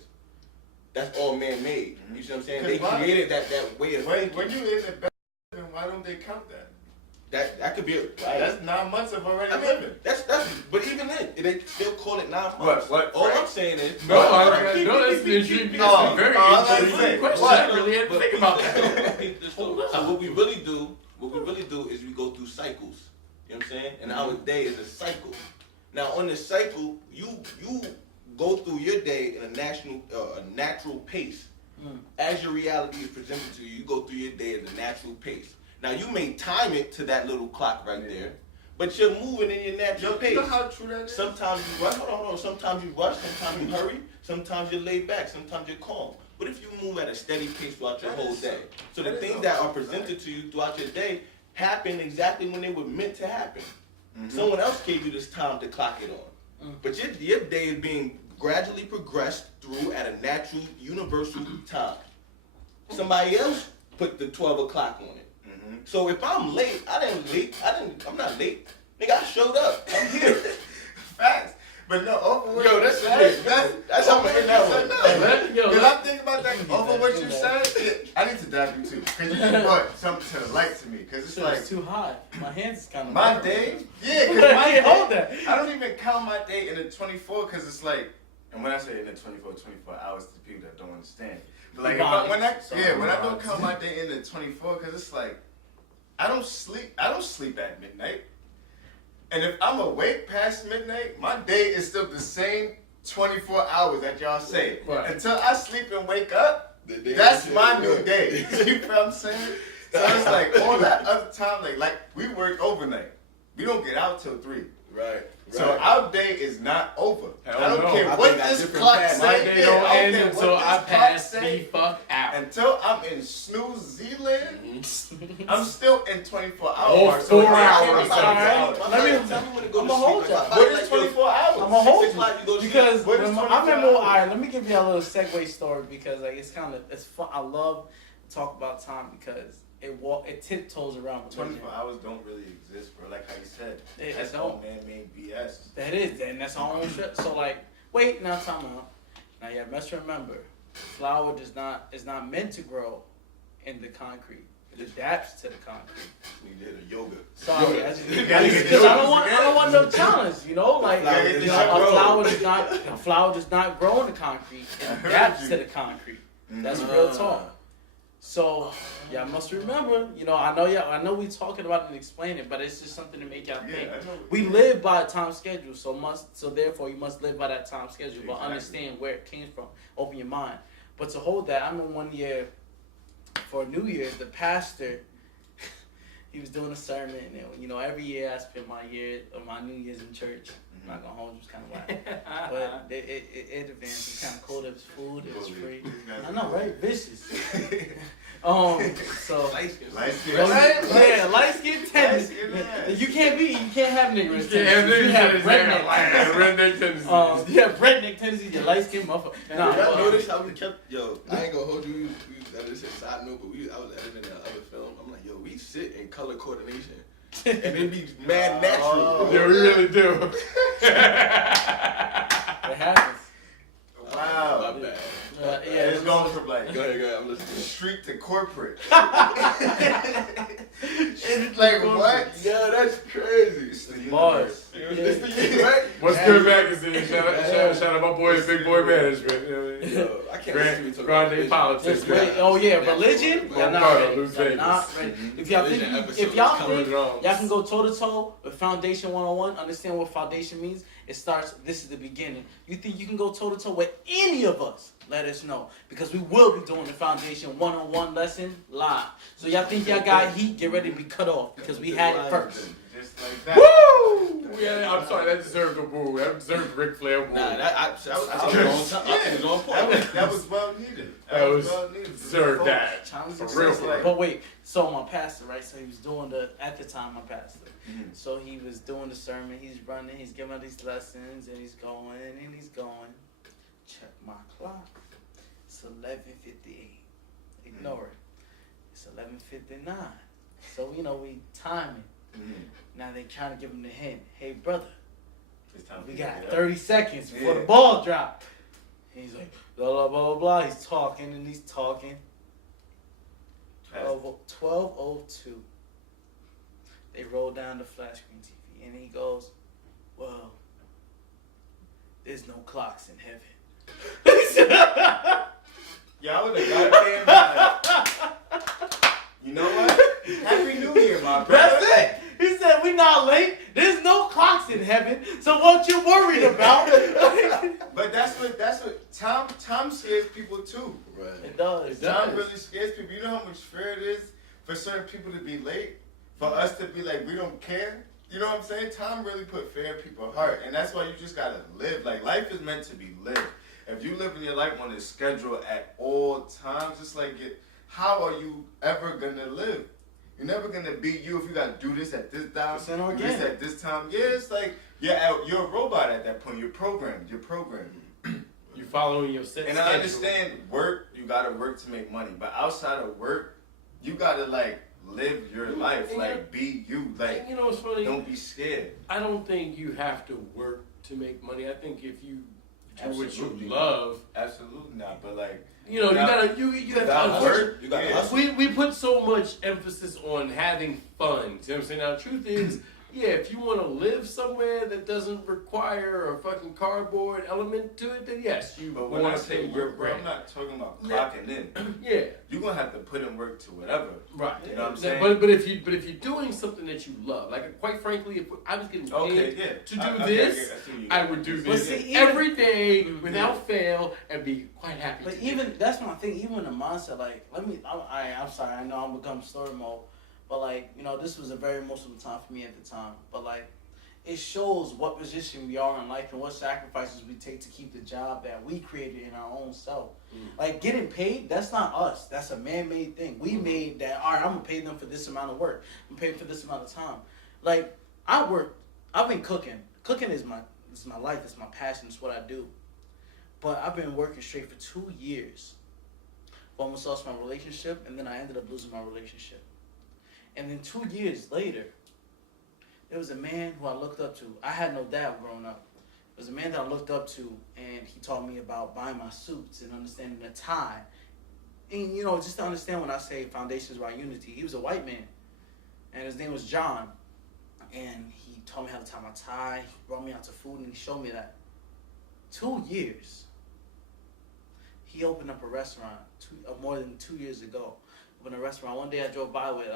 That's all man-made. You see what I'm saying? They created that way of thinking. When you in the back, why don't they count that? That could be a, That's 9 months of already I mean, living. that's but even then, they still call it 9 months. What, All Frank? I'm saying is No, that's an intriguing. That's a very interesting question. I really had to think about that. So what we really do is we go through cycles. You know what I'm saying? And our day is a cycle. Now on this cycle, you go through your day in a natural pace. As your reality is presented to you, you go through your day at a natural pace. Now you may time it to that little clock right there, but you're moving in your natural pace. You know how true that is? Sometimes you rush. Hold on. Sometimes you rush. Sometimes you hurry. Sometimes you're laid back. Sometimes you're calm. What if you move at a steady pace throughout your whole day? So the things that are presented to you throughout your day happen exactly when they were meant to happen. Someone else gave you this time to clock it on. But your day is being gradually progressed through at a natural, universal time. Somebody else put the 12 o'clock on it. So if I'm late, I'm not late. Nigga, I showed up. I'm here. Facts. But no, over what Yo, you that's said, that's how I'm gonna hit that one. Because I'm thinking about that, over what you said, I need to dab you too. Because you brought something to the light to me. Because it's like, too hot. My hands is kind of my day, yeah, because my day, hold that. I don't even count my day in the 24 because it's like, and when I say in the 24 hours to people that don't understand. But like, when I don't count my day in the 24 because it's like, I don't sleep at midnight. And if I'm awake past midnight, my day is still the same 24 hours that y'all say. Right. Until I sleep and wake up, that's my new day. You know what I'm saying? So it's like all that other time, like we work overnight. We don't get out till 3. Right. So our day is not over. Hell I don't no. care I what think that's this different clock pattern. say. My day don't end until I pass the fuck out. Until I'm in New Zealand, I'm still in 24 hours. Oh, mark, so 4 I hours. can't be Alright. Tell me when to go I'ma to hold sleep. y'all. What is 24 hours? I'm gonna hold 6 o'clock you go you to sleep. because What is I 24 remember. hours? All right, let me give you a little segue story because like it's kind of fun. I love to talk about time because it tiptoes around religion. 24 hours don't really exist, bro. Like how you said, It that's don't. all man-made BS. That is, and that's our own shit. So like, wait, now time out. Now you must remember, flower is not meant to grow in the concrete. It adapts to the concrete. We did a yoga. Sorry, gotta get because the I don't want no challenge. You know, like Flower you does know, not a grow. flower does not grow in the concrete. It adapts to the concrete. That's real talk. So y'all must remember, you know, I know we talking about it and explaining it, but it's just something to make y'all think. I know. We live by a time schedule, so therefore you must live by that time schedule, but Exactly. understand where it came from. Open your mind. But to hold that, I remember one year for New Year's, the pastor he was doing a sermon, and you know, every year I spend my New Year's in church. I'm not gonna hold you, it's kind of whack. But it advanced. It's kind of cool. It was food. It was free. I know, right? Vicious. So Light skin. yeah, light skin tennis. You can't have niggas. You have redneck tennis. Redneck tennis. You light skin motherfucker. Nah, y'all notice how we kept? Yo, I ain't gonna hold you. That is a side note, but I was editing that other film. I'm like, yo, we sit in color coordination. And it be mad natural. Yeah, we really do. It happens. Wow. My bad. Yeah, It's going from like Go ahead, I'm listening. street to corporate. It's like what? Yeah, that's crazy. It's the Bars. universe. It's the year, right? What's good magazine? Shout out my boys, Big Boy Management. You know what I mean? Yo, I can't listen to you talk Grande religion. politics. Just wait. Oh yeah, religion. Y'all not Carter, ready. Las Y'all Vegas. not ready. If y'all Religion think, episode if y'all is coming think wrong. y'all can go toe to toe with Foundation 101, understand what foundation means. It starts. This is the beginning. You think you can go toe to toe with any of us? Let us know because we will be doing the Foundation 101 lesson live. So y'all think y'all got heat? Get ready to be cut off because we had it first. Just like that. Woo! Yeah, I'm sorry, that deserved a boo. That deserved Ric Flair woo. Nah, I was on point. That was well needed. That was well needed. deserved that. Chinese For success. real. But wait, so my pastor, right? So he was doing at the time, my pastor. So he was doing the sermon, he's running, he's giving out these lessons, and he's going, and he's going. Check my clock. It's 11:58. Ignore it. It's 11:59. So, you know, we timing. Now they trying to give him the hint. Hey, brother, we got 30 seconds before the ball drop. And he's like, blah, blah, blah, blah, blah. He's talking and he's talking. 12:02. They roll down the flat screen TV and he goes, well, there's no clocks in heaven. Yeah, I would have goddamn died. You know what? Happy New Year, my brother. That's it. He said, we not late. There's no clocks in heaven. So what you worried about? But that's what time scares people too. Right. It does. Time really scares people. You know how much fear it is for certain people to be late? For us to be like, we don't care? You know what I'm saying? Time really put fear in people's heart. And that's why you just gotta live. Like, life is meant to be lived. if you living your life on a schedule at all times, it's like, how are you ever gonna live? You're never gonna be you if you gotta do this at this time, do this at this time. Yeah, it's like you're a robot at that point. You're programmed. You're following your set. And schedule. I understand work. You gotta work to make money, but outside of work, you gotta like live your life, like be you. Like, you know what's funny? Don't be scared. I don't think you have to work to make money. I think if you do what you Absolutely love, absolutely not. But like, you know, you gotta work. You gotta hustle. We put so much emphasis on having fun. You know what I'm saying? Now, the truth is, yeah, if you want to live somewhere that doesn't require a fucking cardboard element to it, then yes, you But when I want to say pay your work, bro, brand. I'm not talking about clocking in. Yeah. You're gonna have to put in work to whatever. Right. You know what I'm saying? But if you're doing something that you love, like quite frankly, if I was getting paid to do this, I would do this every day without fail and be quite happy. But even that's my thing. Even the mindset, like, I'm sorry. I know I'm becoming story mode, but like, you know, this was a very emotional time for me at the time. But like, it shows what position we are in life and what sacrifices we take to keep the job that we created in our own self. Like, getting paid, that's not us. That's a man-made thing. We made that, all right, I'm going to pay them for this amount of work. I'm paying for this amount of time. Like, I've been cooking. Cooking is my life. It's my passion. It's what I do. But I've been working straight for 2 years. I almost lost my relationship, and then I ended up losing my relationship. And then 2 years later, there was a man who I looked up to. I had no dad growing up. There was a man that I looked up to, and he taught me about buying my suits and understanding the tie. And, you know, just to understand when I say foundations about unity, he was a white man, and his name was John. And he taught me how to tie my tie. He brought me out to food, and he showed me that. 2 years. He opened up a restaurant more than 2 years ago. Opened a restaurant. One day I drove by with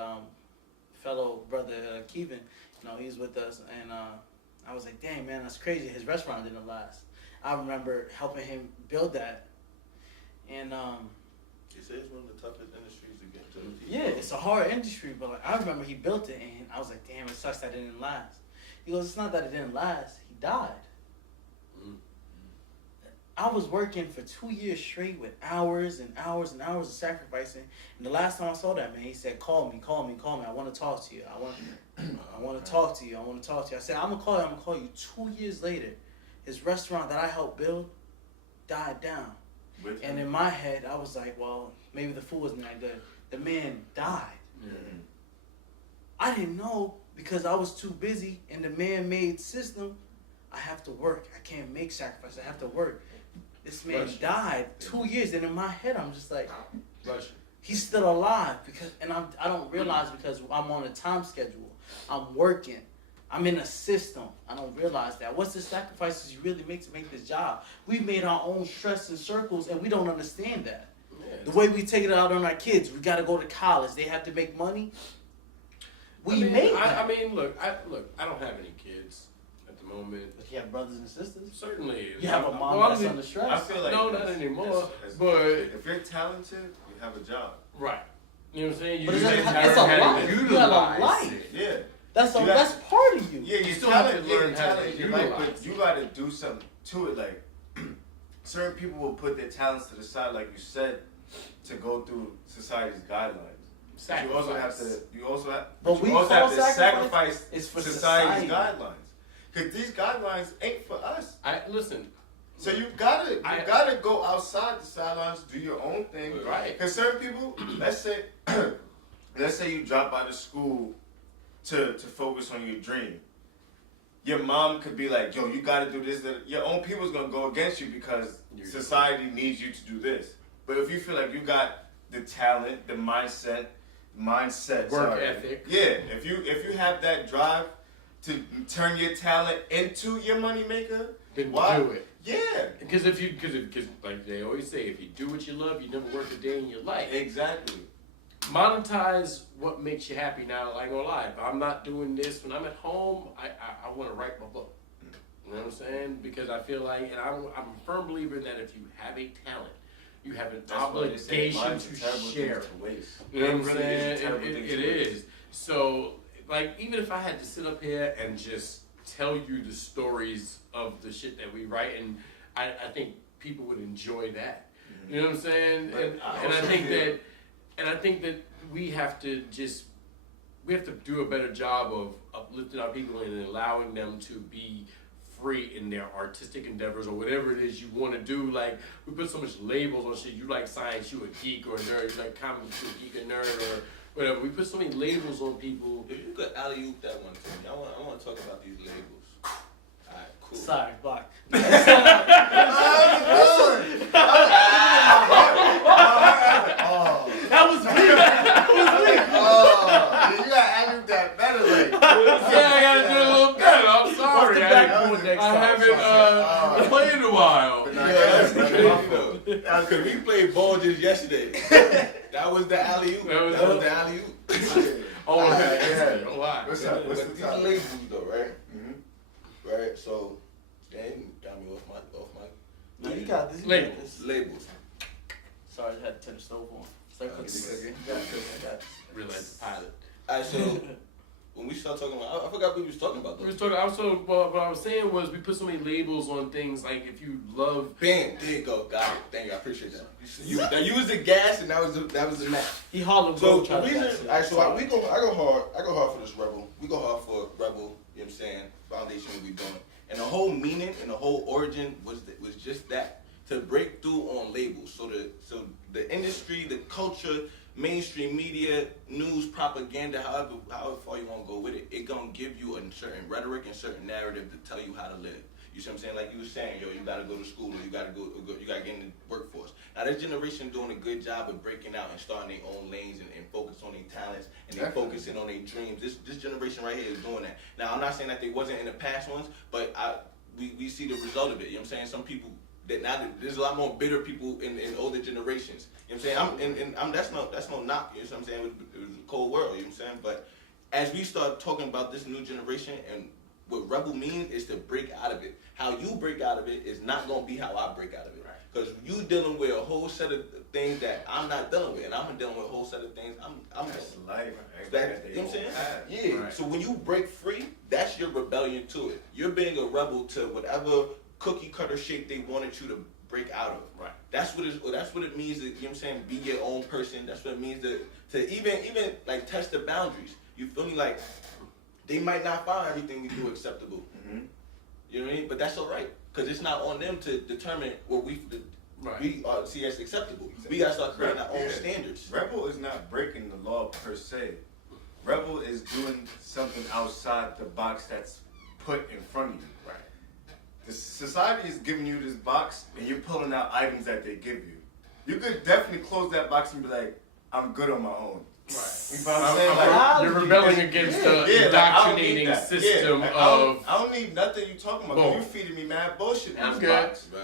fellow brother Kevin. You know, he was with us, and I was like, dang, man, that's crazy. His restaurant didn't last. I remember helping him build that. And he says it's one of the toughest industries to get to. yeah, it's a hard industry, but like, I remember he built it, and I was like, damn, it sucks that it didn't last. He goes, it's not that it didn't last. He died. I was working for 2 years straight with hours and hours and hours of sacrificing. And the last time I saw that man, he said, call me. I want to talk to you. I want to talk to you. I said, I'm going to call you. 2 years later, his restaurant that I helped build died down. And in my head, I was like, well, maybe the food wasn't that good. The man died. Mm-hmm. I didn't know because I was too busy in the man-made system. I have to work. I can't make sacrifice. I have to work. This man died 2 years, and in my head, I'm just like, he's still alive I don't realize because I'm on a time schedule. I'm working. I'm in a system. I don't realize that. What's the sacrifices you really make to make this job? We've made our own stress and circles, and we don't understand that. The way we take it out on our kids, we got to go to college. They have to make money. Look, I don't have any kids at the moment. But you have brothers and sisters? Certainly. You have a mom that's under stress? I feel like no, not anymore. But if you're talented, you have a job. Right. You know what I'm saying? But it's a life. You have a life. Yeah. That's part of you. Yeah, you still have to learn how to talent in your utilize life, but you got to do something to it. Like, certain people will put their talents to the side, like you said, to go through society's guidelines. But you also have to sacrifice society's guidelines. Because these guidelines ain't for us. Listen. So you gotta go outside the sidelines, do your own thing. Right. Because certain people, let's say you drop out of school to focus on your dream. Your mom could be like, yo, you gotta do this. Your own people's gonna go against you because society needs you to do this. But if you feel like you got the talent, the mindset, work ethic. Yeah, if you have that drive to turn your talent into your moneymaker, then do it. Yeah. Because like they always say, if you do what you love, you never work a day in your life. Exactly. Monetize what makes you happy. Now, I ain't gonna lie, if I'm not doing this when I'm at home, I want to write my book. You know what I'm saying? Because I feel like, and I'm a firm believer that if you have a talent, you have an obligation to share it. You know what I'm saying? It is. So, like, even if I had to sit up here and just tell you the stories of the shit that we write, and I think people would enjoy that. You know what I'm saying? And I think that we have to do a better job of uplifting our people and allowing them to be free in their artistic endeavors or whatever it is you want to do. Like, we put so much labels on shit. You like science, you a geek or a nerd. You like comics, you a geek or nerd or whatever. We put so many labels on people. If you could alley-oop that one to me, I want to talk about these labels. All right, cool. Sorry, block. That was me. You gotta alley-oop that better, like. I gotta do a little better. I'm sorry. I haven't played in a while. Because we played ball just yesterday. That was the alley-oop. That was the alley-oop. Oh, yeah. Why? What's up? What's the These topic? labels though, right? Right. So, Dan got me off my. No, you got this. Labels. Labels. Sorry, I had to turn the stove on. Start cooking. Realize the pilot. Alright, so when we start talking about, I forgot what we was talking about though. What I was saying was we put so many labels on things. Like, if you love, Bam, there you go, got it. Thank you, I appreciate that. You was the gas, and that was the match. He Harlem So Globetrotter. the reason, alright, so I go hard for this Rebel. We go hard for Rebel. You know what I'm saying? Foundation, what we doing, and the whole meaning and the whole origin was just that, to break through on labels. So the industry, the culture, mainstream media, news, propaganda, however far you want to go with it, it gonna give you a certain rhetoric and certain narrative to tell you how to live. You see what I'm saying? Like you were saying, yo, you gotta go to school, or you gotta get in the workforce. Now this generation doing a good job of breaking out and starting their own lanes and focus on their talents and they focusing on their dreams. This generation right here is doing that. Now I'm not saying that they wasn't in the past ones, but we see the result of it. You know what I'm saying? Some people that now there's a lot more bitter people in older generations. You know what I'm saying? That's no knock. You know what I'm saying? It was a cold world. You know what I'm saying? But as we start talking about this new generation and what Rebel means is to break out of it. How you break out of it is not gonna be how I break out of it. Because you dealing with a whole set of things that I'm not dealing with, and I'm dealing with a whole set of things I'm That's dealing life. with. You know what I'm saying? Yeah. Right. So when you break free, that's your rebellion to it. You're being a rebel to whatever cookie cutter shape they wanted you to break out of. Right. That's what it means to, you know what I'm saying, be your own person. That's what it means to even like test the boundaries. You feel me? Like they might not find everything we do acceptable. You know what I mean? But that's all right, because it's not on them to determine what we see as acceptable. We gotta start creating our own standards. Rebel is not breaking the law per se. Rebel is doing something outside the box that's put in front of you. Right. The society is giving you this box, and you're pulling out items that they give you. You could definitely close that box and be like, I'm good on my own. Right. You know what I'm saying? Like, you're rebelling against the indoctrinating system like, of. I don't need nothing you talking about. Boom. You feeding me mad bullshit in I'm this good. box. Right.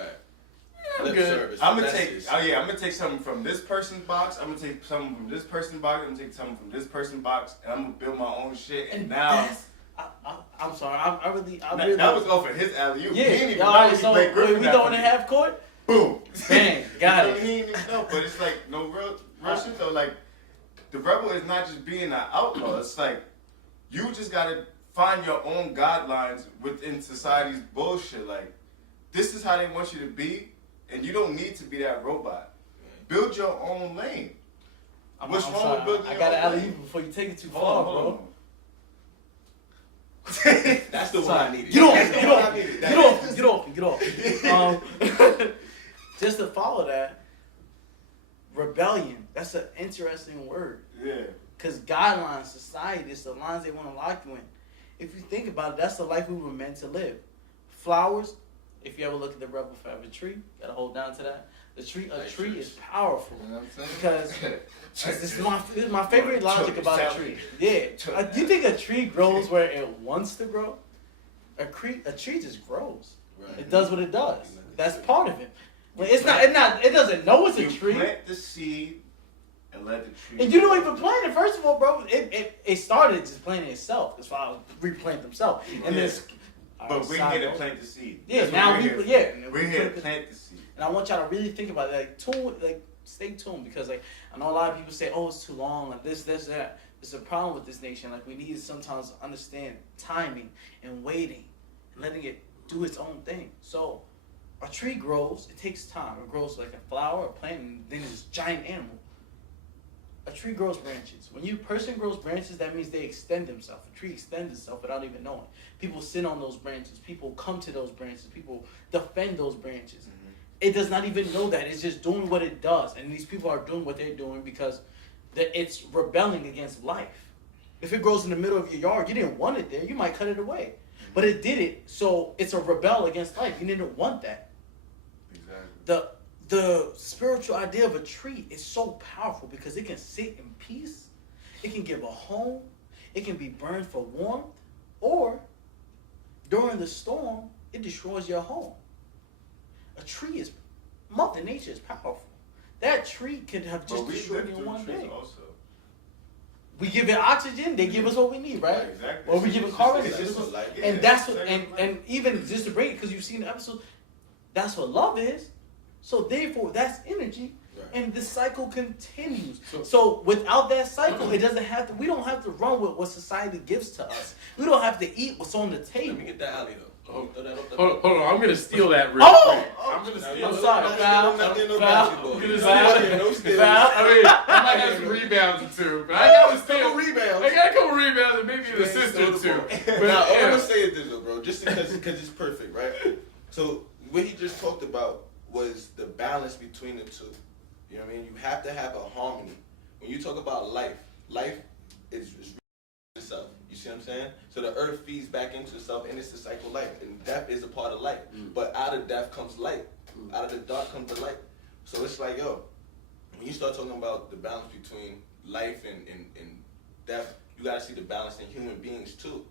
I'm good. I'm gonna take something from this person's box. I'm gonna take something from this person's box. I'm gonna take something from this person's box, and I'm gonna build my own shit. And now, I'm sorry. I really. That was off of his alley-oop. Yeah. He didn't even All know right. he So played Griffin we that throwing in fucking- half court. Boom. Bang. Got He it. didn't even know, but it's like no real shit though. Like the rebel is not just being an outlaw. It's like you just gotta find your own guidelines within society's bullshit. Like this is how they want you to be, and you don't need to be that robot. Build your own lane. What's I'm wrong sorry. with building I your got own to alley lane? you before you take it too Hold far, on, bro. hold on. That's the one I needed. Get off, That's the get one off, I needed. get off. Just to follow that, rebellion, that's an interesting word. Yeah. Because guidelines, society, it's the lines they want to lock you in. If you think about it, that's the life we were meant to live. Flowers, if you ever look at the Rebel Forever tree, gotta hold down to that. A tree is powerful. You know what I'm Because this is my favorite logic about a tree. Yeah. Choke You think a tree grows where it wants to grow? A tree just grows. Right. It does what it does. That's part of it. Well, it doesn't know it's a You tree. plant the seed and let the tree. And you don't even plant it. First of all, bro, it started just planting itself. As far as replant themselves. And Yeah. this. But we're here to plant the seed. Yeah, That's now what we're here to plant the seed. And I want y'all to really think about it. Stay tuned, because I know a lot of people say, oh, it's too long, like this, that. There's a problem with this nation. Like, we need to sometimes understand timing and waiting and letting it do its own thing. So A tree grows, it takes time. It grows like a flower, a plant, and then it's a giant animal. A tree grows branches. When a person grows branches, that means they extend themselves. A tree extends itself without even knowing. People sit on those branches. People come to those branches. People defend those branches. Mm-hmm. It does not even know that. It's just doing what it does. And these people are doing what they're doing because it's rebelling against life. If it grows in the middle of your yard, you didn't want it there. You might cut it away. But it did it, so it's a rebel against life. You didn't want that. Exactly. The spiritual idea of a tree is so powerful because it can sit in peace, it can give a home, it can be burned for warmth, or during the storm, it destroys your home. A tree is, Mother Nature is powerful. That tree could have just destroyed you in one day. Also. We give it oxygen, they give us what we need, right? Yeah, exactly. Or we give it carbon, and and that's what, and even just to break it, because you've seen the episode, that's what love is. So therefore, that's energy, and the cycle continues. So without that cycle, it doesn't have to. We don't have to run with what society gives to us. We don't have to eat what's on the table. Let me get that alley though. Hold on, I'm gonna steal that real quick. I'm gonna steal. I'm sorry, Val. I mean, I might have some rebounds or two, but I got a couple rebounds. I got a couple rebounds and maybe an assist or two. But now, all I'm gonna say is this, though, bro, just because it's perfect, right? So what he just talked about was the balance between the two. You know what I mean? You have to have a harmony. When you talk about life is itself. You see what I'm saying? So the earth feeds back into itself, and it's the cycle of life. And death is a part of life. But out of death comes light. Out of the dark comes the light. So it's like, yo, when you start talking about the balance between life and death, you gotta see the balance in human beings too.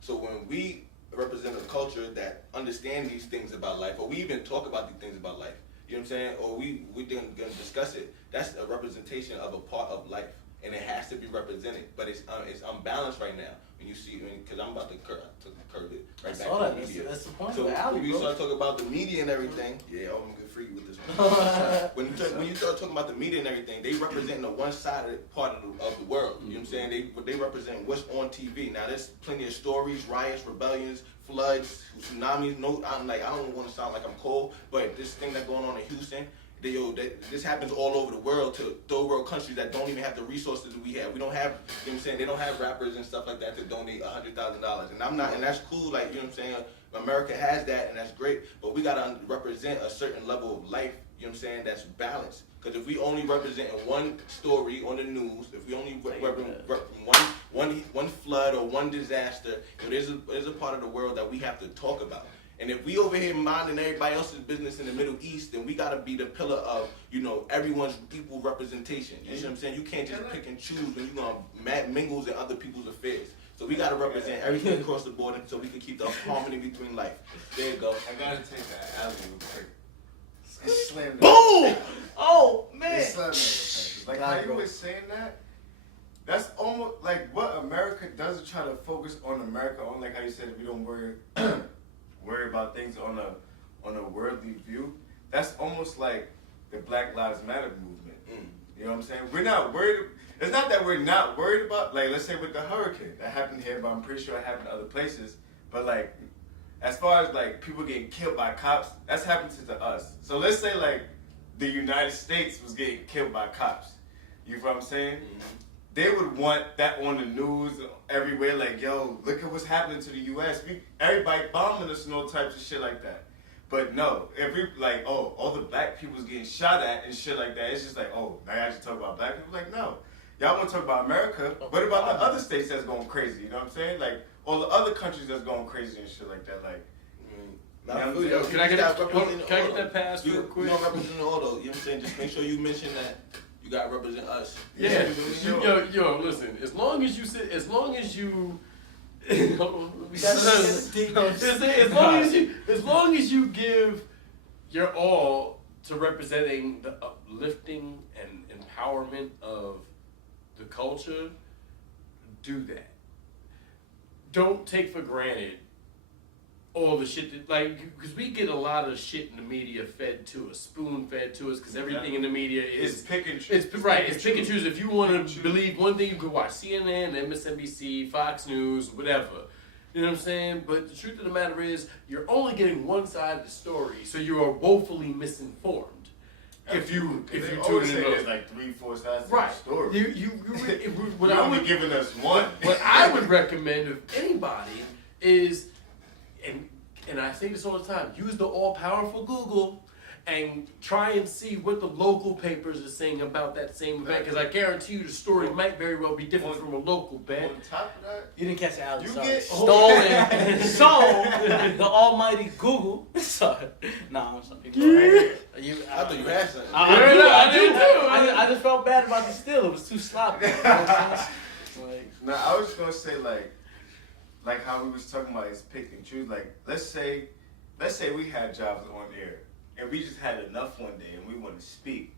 So when we represent a culture that understand these things about life, or we even talk about these things about life, you know what I'm saying? Or we didn't gonna discuss it. That's a representation of a part of life, and it has to be represented. But it's unbalanced right now. When you see, because I'm about to curve it right back to the media. That's the point So of the alley, when we start talking about the media and everything, yeah, I'm gonna get free with this one. when you start talking about the media and everything, they represent the one-sided part of the world. You know what I'm saying? They represent what's on TV. Now there's plenty of stories, riots, rebellions, floods, tsunamis. I don't want to sound like I'm cold, but this thing that's going on in Houston. This happens all over the world to third world countries that don't even have the resources that we have. We don't have, you know what I'm saying? They don't have rappers and stuff like that to donate $100,000. And that's cool, like, you know what I'm saying? America has that, and that's great. But we gotta represent a certain level of life, you know what I'm saying, that's balanced. Because if we only represent one story on the news, if we only represent one flood or one disaster, there's a part of the world that we have to talk about. And if we over here minding everybody else's business in the Middle East, then we gotta be the pillar of, everyone's equal representation. You see what I'm saying? You can't just pick and choose when you're gonna mingle in other people's affairs. So we gotta represent everything across the board so we can keep the harmony between life. There you go. I gotta take that alley real quick. It's slammed. Boom! Oh man! It's slammed. Like how you were saying that. That's almost like what America does to try to focus on America. On like how you said, if we don't worry about things on a worldly view, that's almost like the Black Lives Matter movement. You know what I'm saying? We're not worried. It's not that we're not worried about, like, let's say with the hurricane that happened here, but I'm pretty sure it happened in other places. But like, as far as like people getting killed by cops, that's happened to us. So let's say like the United States was getting killed by cops. You know what I'm saying? They would want that on the news everywhere, like, yo, look at what's happening to the U.S. Everybody bombing us and all types of shit like that. But no, if we like, oh, all the black people's getting shot at and shit like that, it's just like, oh, now y'all should talk about black people? Like, no. Y'all want to talk about America, what about the other states that's going crazy? You know what I'm saying? Like, all the other countries that's going crazy and shit like that, like. Can I get that pass real quick? You don't represent all though, you know what I'm saying? Just make sure you mention that. You gotta represent us. Yeah. Yo, listen. As long as you give your all to representing the uplifting and empowerment of the culture, do that. Don't take for granted all the shit that, like, because we get a lot of shit in the media fed to us, spoon fed to us, because everything in the media is pick and choose. It's pick and choose. If you want to believe one thing, you could watch CNN, MSNBC, Fox News, whatever. You know what I'm saying? But the truth of the matter is, you're only getting one side of the story, so you are woefully misinformed. If you always tune say in, there's like 3-4 sides to right? the story. What You're I only would giving us one. what I would recommend of anybody is, and I say this all the time, use the all-powerful Google and try and see what the local papers are saying about that same event, because I guarantee you the story might very well be different from a local event. On top of that, You didn't catch the alley. You Sorry. get- Stolen. So the almighty Google. Sorry. Nah, I'm sorry. I thought you had something. I did too. I just felt bad about the steal. It was too sloppy. You know what I'm saying? Like, now I was gonna say like how we was talking about is pick and choose. Like let's say we had jobs on air and we just had enough one day and we want to speak.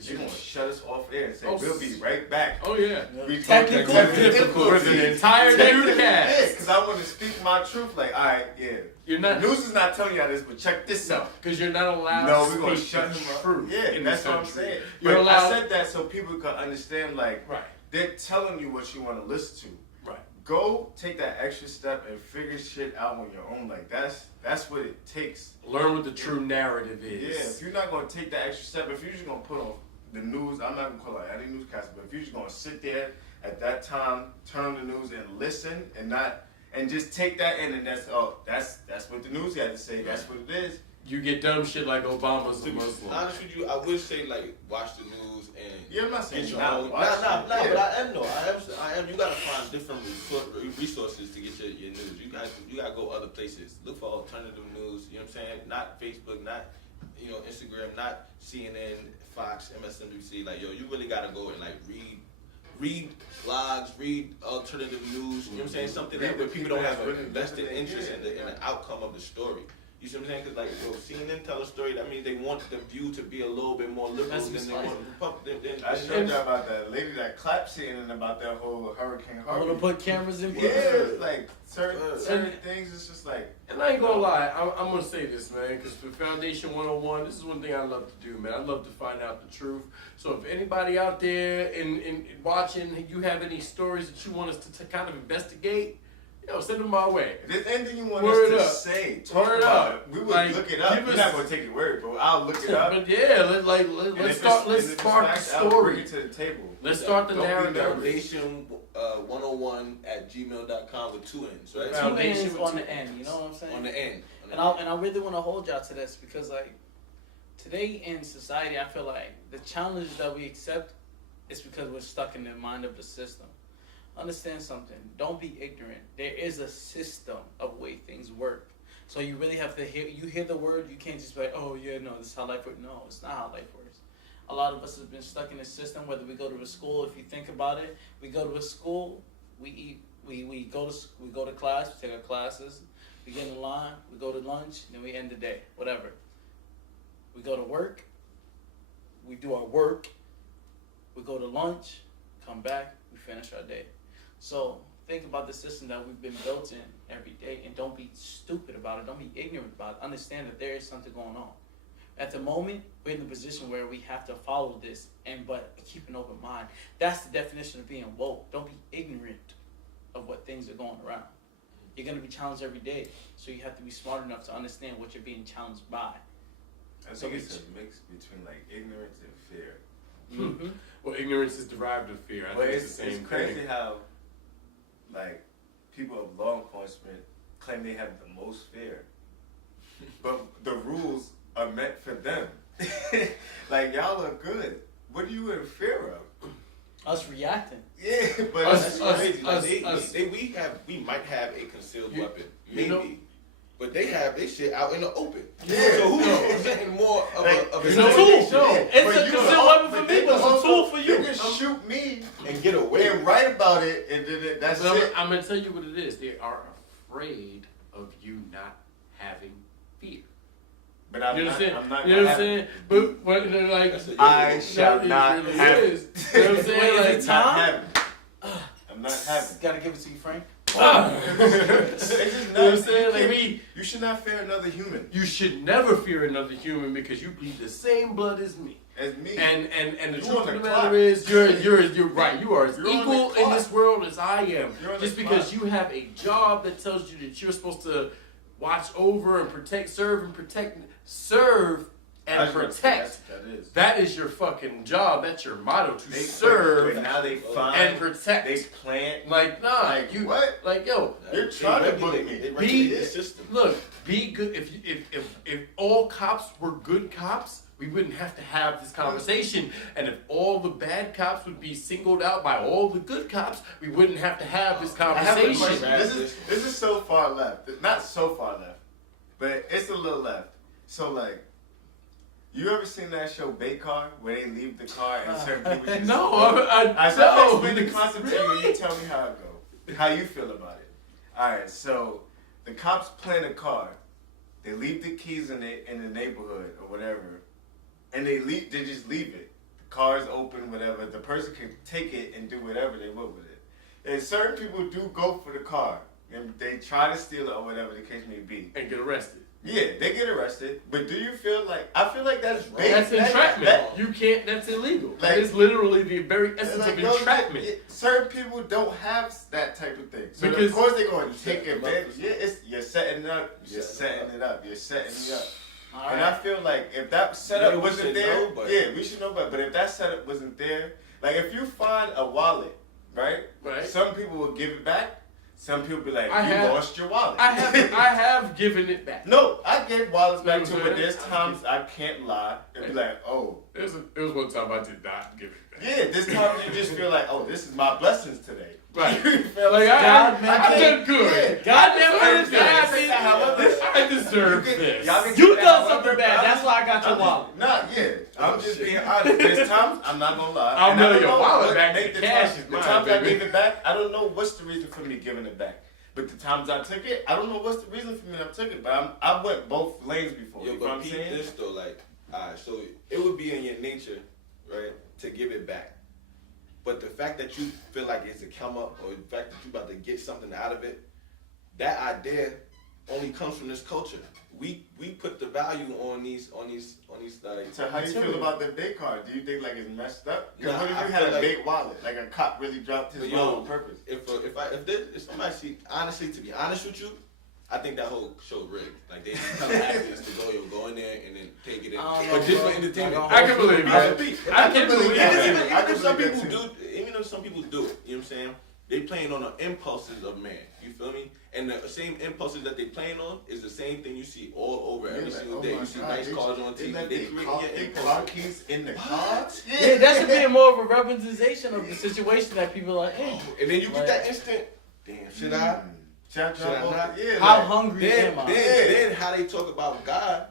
You're gonna shut us off air and say we'll be right back. Oh yeah. We Technical For the entire Yeah, newscast. because I want to speak my truth. Like, all right, yeah. You're not. The news is not telling y'all this, but check this No, out. because you're not allowed No, to we're gonna speak shut the him up. truth. Yeah, in that's this what I'm country. saying. You're But allowed. I said that so people can understand. Like, Right. they're telling you what you want to listen to. Right. Go take that extra step and figure shit out on your own. Like that's what it takes. Learn what the true narrative Yeah, is. if you're not gonna take that extra step, if you're just gonna put on the news, I'm not gonna call it any newscaster, but if you're just gonna sit there at that time, turn on the news and listen and just take that in and that's what the news had to say, that's what it is. You get dumb shit like Obama's a To be Muslim. honest with you, I would say like watch the news and Yeah, I'm not saying get your not own. watch Nah, it. but I am though. I am. You gotta find different resources to get your news. You gotta go other places. Look for alternative news. You know what I'm saying? Not Facebook, not Instagram, not CNN, Fox, MSNBC. Like yo, you really gotta go and like read blogs, read alternative news. You know what I'm saying? Something that where people don't have an invested interest in the outcome of the story. You see what I'm saying? Because like, CNN tell a story. That means they want the view to be a little bit more liberal than they want Republican. I showed y'all about that lady that clapped CNN about that whole Hurricane I Harvey. want to put cameras in people. Yeah, like certain things. It's just like. And I ain't gonna lie, I'm gonna say this, man, because for Foundation 101, this is one thing I love to do, man. I love to find out the truth. So if anybody out there in watching, you have any stories that you want us to kind of investigate, send them my way. If there's anything you want Word us to up. say, talk Word about up. it. We would Like, look it up. give We're us- not gonna take your word, bro. I'll look it up. But yeah, let's spark the I'll bring story. it to the table. Let's start the Don't be narrative. nervous. Foundation 101@gmail.com with 2 N's, right? Two Foundation ends with on two the end. You ends. know what I'm saying? On the end. And I really want to hold y'all to this because like today in society, I feel like the challenge that we accept is because we're stuck in the mind of the system. Understand something. Don't be ignorant. There is a system of way things work. So you really have to hear the word. You can't just be like, oh yeah, no, this is how life works. No, it's not how life works. A lot of us have been stuck in the system. Whether we go to a school, if you think about it, we go to a school, we eat, we go to class, we take our classes, we get in line, we go to lunch, then we end the day. Whatever. We go to work, we do our work, we go to lunch, come back, we finish our day. So think about the system that we've been built in every day and don't be stupid about it. Don't be ignorant about it. Understand that there is something going on. At the moment, we're in the position where we have to follow this but keep an open mind. That's the definition of being woke. Don't be ignorant of what things are going around. You're going to be challenged every day. So you have to be smart enough to understand what you're being challenged by. I think it's a mix between like ignorance and fear. Mm-hmm. Well, ignorance is derived of fear. I But think it's the same it's crazy thing. how like people of law enforcement claim they have the most fear, but the rules are meant for them. Like y'all are good. What are you in fear of? Us reacting. Yeah, but Us- That's crazy. Like us- we might have a concealed You- weapon, you maybe, know- but they have their shit out in the open. Yeah. So who's presenting more of a It's a tool. situation It's But a you concealed can- weapon for me, but it's a also- tool for you. They can shoot me and get away? and write about it, and then that's But it. I'm going to tell you what it is. They are afraid of you not having fear. But I'm You not. understand? I'm not You know what I'm gonna saying? have it. But when they're like, That's a- I shall it not really have is. You know what I'm saying? Wait, is Like, it Not Tom? having. I'm not having. Gotta give it to you, Frank. It's just You know what I'm saying? Like you should not fear another human. you should never fear another human because you bleed the same blood as me. As me. And the You truth on of the the clock. matter is, you're right. You are as You're on the equal in clock. this world as I am. You're on Just the because clock. you have a job that tells you that you're supposed to watch over and protect, serve and protect, serve and protect. That is your fucking job. That's your motto, to They serve but now they find and protect. They plant. Like nah, Like, you what? like yo. You're trying to book regulate me. the system. Look, be good. If all cops were good cops, we wouldn't have to have this conversation. And if all the bad cops would be singled out by all the good cops, we wouldn't have to have this I have a conversation. question. This is so far left. Not so far left, but it's a little left. So like, you ever seen that show Bait Car where they leave the car and certain people just No, I no. shall explain the concept to you and Really? you tell me how it go. How you feel about it. Alright, so the cops plant a car, they leave the keys in the neighborhood or whatever, and they just leave it. The car's open, whatever, the person can take it and do whatever they want with it. And certain people do go for the car and they try to steal it or whatever the case may be. And get arrested. Yeah, they get arrested, but do you feel like, I feel like that's bait. That's entrapment. that- You can't. That's illegal. Like- that is literally the very essence like of those- entrapment. certain people don't have that type of thing. So Because- of course they're going to take setting them advantage. up. Yeah, you're setting it up. You're Setting setting it up. You're setting it up. All And right. I feel like if that setup Yeah, we wasn't should there, know, but- yeah, we should know better. But if that setup wasn't there, like if you find a wallet, right? Right. Some people will give it back. Some people be like, I you have- lost your wallet. I have given it back. No, I gave wallets back You too, know what but I'm there's saying? times I can't lie. It'd be like, oh, It was one time I did not give it back. yeah, this time you just feel like, oh, this is my blessings today. Right. You feel Like God, man, I've can't- done good. Yeah. God damn I it, deserve God, this. man. However, I deserve you can- this. y'all can You get that done however, something bad. That's why I got your wallet. Nah, yeah. I'm just being honest. There's times I'm not gonna lie. I'll and I mail don't your know wallet what back. make The the cash times- is the mine, times I baby. gave it back, I don't know what's the reason for me giving it back. But the times I took it, I don't know what's the reason for me I took it. But I went both lanes before. Yo, You know what but I'm peep saying? this though, like, alright, so it would be in your nature, right, to give it back. But the fact that you feel like it's a come up, or the fact that you about to get something out of it, that idea only comes from this culture. We put the value on these like. So how do you feel about the bait card? Do you think like it's messed up? Because Nah, what if I you had feel a like- bait wallet, like a cop really dropped his But wallet yo, on purpose? If somebody see, honestly, to be honest with you, I think that whole show rigged. Like they tell athletes to go in there and then take it in, I don't but know, just bro. for entertainment. I can believe that. I can believe Even that. if some believe people that do, too. even if some people do it, you know what I'm saying? They playing on the impulses of man. You feel me? And the same impulses that they playing on is the same thing you see all over every Yeah, single oh day. my You see God, nice cars on They TV. let They they create car your they car impulses. keys in the car? Yeah, that should be more of a representation of the situation that people are in. And then you get that instant, damn, should I? Should I Should I drop off? not? Yeah, How like, hungry am I? Then how they talk about God,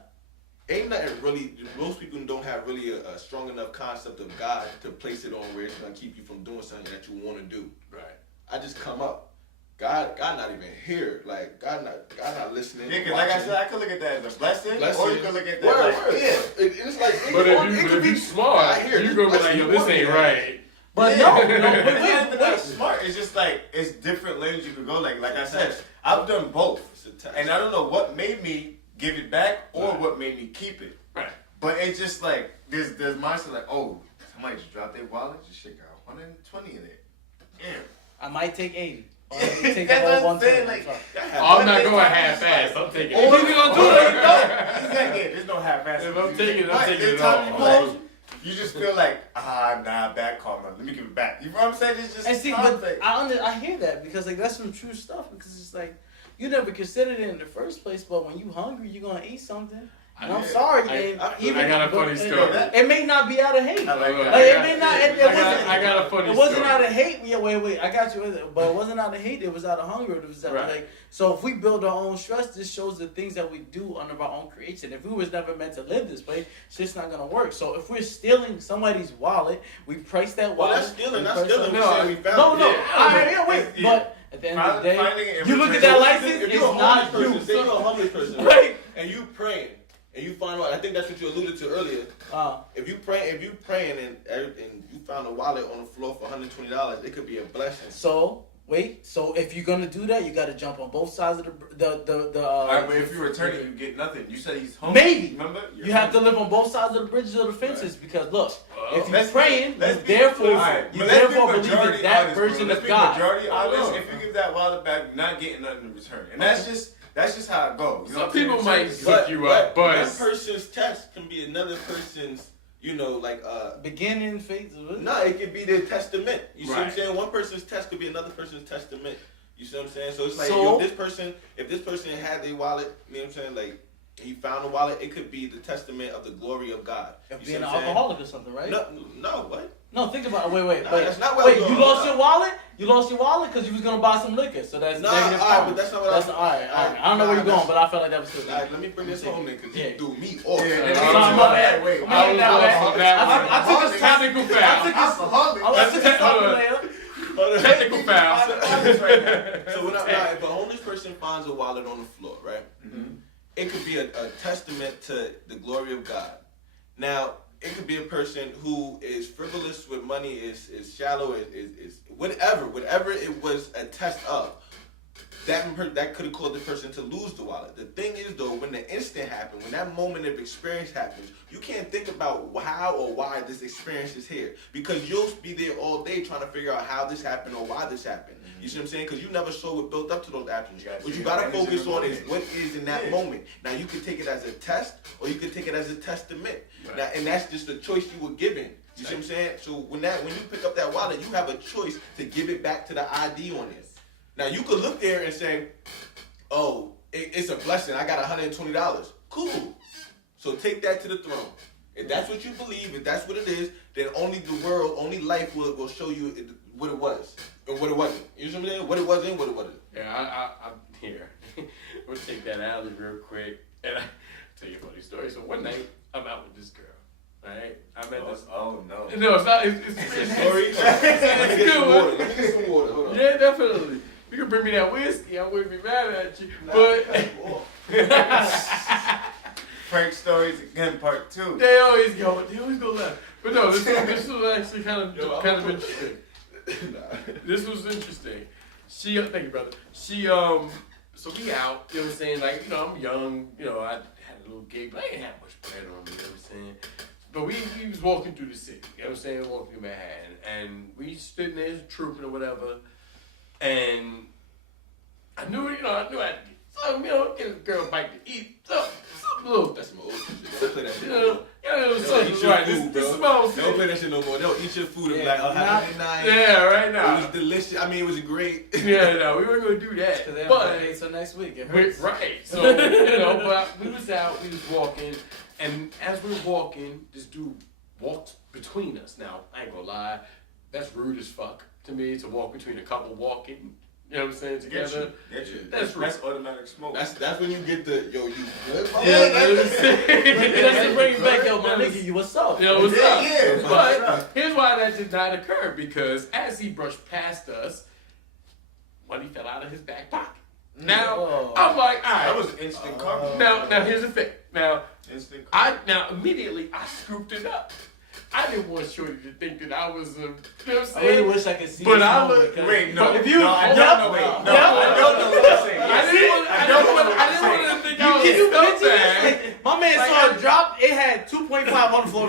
ain't nothing really, most people don't have really a strong enough concept of God to place it on where it's gonna keep you from doing something that you wanna do. Right. I just come up. God not even here. Like God not listening. Yeah, 'cause like I said, I could look at that as a blessing, Blessing. or you could look at that Word, like, word. yeah. It's like, But it if could you be smart, I hear you're this gonna be blessing like, yo, you this want ain't me. right. But Yeah. no, It's not even wait. that smart. It's just like it's different lanes you could go. Like I said, I've done both, It's a test. and I don't know what made me give it back or Right. what made me keep it. Right. But it's just like there's mindset like, oh, somebody just dropped their wallet, just shit got 120 in it. Damn. I might take 80. Or maybe take the That's whole what I'm saying, 120. like, Oh, I'm not going half-assed. I'm taking Or it. you gonna do it or you don't. Exactly. There's no half-ass. If I'm taking it, I'm But taking there's it times all. you like, you just feel like, nah, bad karma. Let me give it back. You know what I'm saying? It's just And see, time but thing. I hear that because like that's some true stuff because it's like you never considered it in the first place, but when you hungry, you're gonna eat something. And I'm Yeah. sorry, I and got a funny but- story. It may not be out of hate. I like that. Like, it may not. It wasn't. I got a funny It wasn't story. out of hate. Yeah, wait. I got you. But it wasn't out of hate. It was out of hunger. It was out of Right. like. So if we build our own stress, this shows the things that we do under our own creation. If we was never meant to live this way, shit's not gonna work. So if we're stealing somebody's wallet, we price that Well, wallet. that's stealing. we That's price stealing. that- We saying we found No, it. no. Yeah. All right, yeah, wait. Yeah. But at the end of the Finding it day, and you look at returning that it. license. If It's you're a not homeless person, you. say you're a homeless person, Right. and you praying, and you find out. I think that's what you alluded to earlier. Uh, If you praying and you found a wallet on the floor for $120, it could be a blessing. So Wait, so if you're gonna do that, you gotta jump on both sides of the Alright, but if you return it, you get nothing. You said he's home. Maybe. Remember? You have to live on both sides of the bridges or the fences because look, if you're let's praying, be- let's you be- therefore alright, you but let's be therefore believe in majority that honest, version bro. of Let's be God. majority honest. Hold on. If you give that wallet back, you're not getting nothing in return, and that's just how it goes. You know Some what I'm saying? people might It's hook you up, but one person's test can be another person's, Beginning phase. no, it could be their testament. You see what I'm Right. saying? One person's test could be another person's testament. You see what I'm saying? So it's like So- if this person had their wallet, you know what I'm saying? Like he found a wallet, it could be the testament of the glory of God. If You see being an what I'm saying? alcoholic or something, right? No, what? No, think about it. Wait. Nah, that's not what wait, I'm you doing. lost Nah. your wallet? You lost your wallet because you was gonna buy some liquor. So that's Nah, negative alright, karma. but that's not what That's I'm- all right. alright, I don't know where nah, you're going, that's- but I felt like that was good. Like, let me bring this home then, because Yeah. you threw me off. Yeah, Sorry, yeah, my bad. wait, I'm I making was that lost. bad. I took a technical foul. Alcoholic. Technical foul. So if a homeless person finds a wallet on the floor, right? Mm-hmm. It could be a testament to the glory of God. Now, it could be a person who is frivolous with money, is shallow, is whatever it was a test of. That could have caused the person to lose the wallet. The thing is, though, when the instant happened, when that moment of experience happens, you can't think about how or why this experience is here, because you'll be there all day trying to figure out how this happened or why this happened. You see what I'm saying? Because you never saw what built up to those actions. What you gotta focus on is what is in that moment. Now, you can take it as a test, or you can take it as a testament. Right. Now, and that's just the choice you were given. You see what I'm saying? So when you pick up that wallet, you have a choice to give it back to the ID on it. Now, you could look there and say, oh, it's a blessing. I got $120. Cool. So take that to the throne. If that's what you believe, if that's what it is, then only life will show you what it was and what it wasn't. You know what I'm saying? What it was and what it wasn't. Yeah, I'm here. We'll take that alley real quick, and I'll tell you a funny story. So one night, I'm out with this girl. Right? I met this. Oh no. No, it's not. It's Story. Let me get some water. Let me get some water. Hold on. Yeah, definitely. You can bring me that whiskey. I wouldn't be mad at you. But Frank stories again, part 2. they always go left. But no, this was actually kind of interesting. This was interesting. Thank you, brother. So we out. You know what I'm saying? Like, I'm young. I had a little gig, but I didn't have much bread on me. You know what I'm saying? But we was walking through the city. You know what I'm saying? Walking through Manhattan, and we stood there trooping or whatever. And I knew I had to get something, get a girl a bite to eat, something little. That's some old shit. Don't play that shit. Something right. This small Don't play that shit no more. They'll eat your food and be like, have a good night. Yeah, right It now. was delicious. I mean, it was great. Yeah, no, we weren't gonna do that. Because they don't But pay until next week. It we- hurts. right. So but we was out, we was walking, and as we were walking, this dude walked between us. Now, I ain't gonna lie, that's rude as fuck to me to walk between a couple walking. You know what I'm saying? Together. Get you. That's rude. That's automatic smoke. That's when you get the you good. Yeah, that's Just to bring it back, yo, my nigga, you what's up? Yo, what's up? Yeah. But here's why that did not occur, because as he brushed past us, money fell out of his back pocket. Now, Oh. I'm like, all right. That was instant karma. Now here's the thing. Now, Instant karma. immediately I scooped it up. I didn't want Shorty to think that I was you know what I'm I saying? really wish I could see But this I moment, look- because- Wait, no. But if you- no, I don't know. Wait, no, I don't know what I'm saying. I didn't want to think I was Can you a picture this? scumbag. Like, my man saw it drop. It had 2.5 on the floor.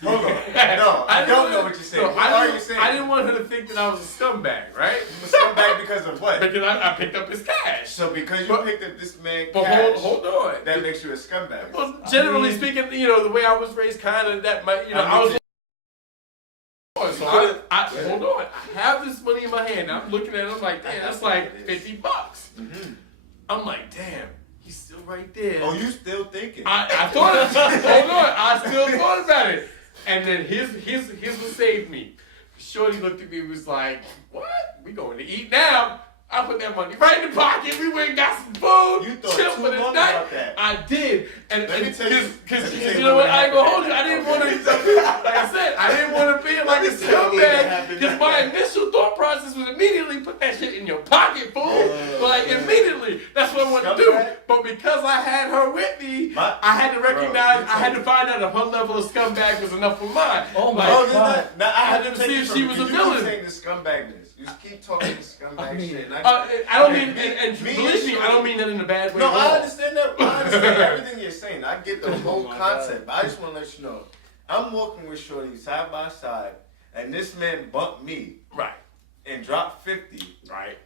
Hold on. No, I don't know what you're saying. So What are you saying? I I didn't want her to think that I was a scumbag, right? You come back because of what? Because I picked up his cash. So because you But- picked up this man But cash, hold on. that makes you a scumbag. Well, generally speaking, the way I was raised, kind of that might, I was. So I hold on. I have this money in my hand. I'm looking at it. I'm like, damn, that's like $50. Mm-hmm. I'm like, damn, he's still right there. Oh, you still thinking? I thought. Hold on. I still thought about it. And then here's what saved me. Shorty looked at me and was like, what? We going to eat now? I put that money right in the pocket. We went and got some food. You thought chill too for the long night. about that. I did. And Let me tell you- because let me tell you you know what? what I ain't gonna hold happened. you. I didn't want to. Like I said, I didn't want to be like a me tell you what scumbag. happened. Because my initial thought process was immediately put that shit in your pocket, fool. Like immediately. That's what I wanted to do. Scumbag? But because I had her with me, My- I had to recognize. Bro, I had to find out if her level of scumbag was enough for mine. Oh my Like, Oh, this God. not, now, I I had had to to see take if it she from was you. a You villain. keep saying the scumbagness. You just keep talking scumbag shit. And I don't mean, and believe me, I don't mean that in a bad way. No, I understand that. I understand everything you're saying. I get the whole concept. But I just want to let you know, I'm walking with Shorty side by side, and this man bumped me. Right. And dropped 50. Right.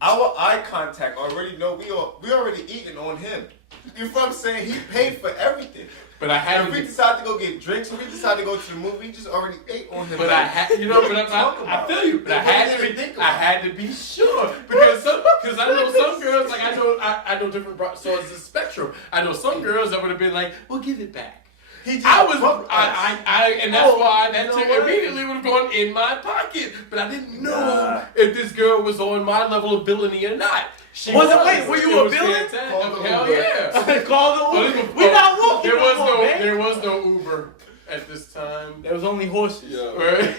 Our eye contact already know we already eating on him. You know what I'm saying? He paid for everything. But I had if we decide to go get drinks, if we decide to go to the movie, we just already ate on him. But I had, you know, I feel you. But I had to be sure because I know some girls like I know different. So it's a spectrum. I know some girls that would have been like, "Well, give it back." And that's why that chick immediately would have gone in my pocket. But I didn't know if this girl was on my level of villainy or not. Wait, were you a villain? Hell yeah. Call the Uber. We not walking. There was no Uber at this time. There was only horses. Yeah. Right?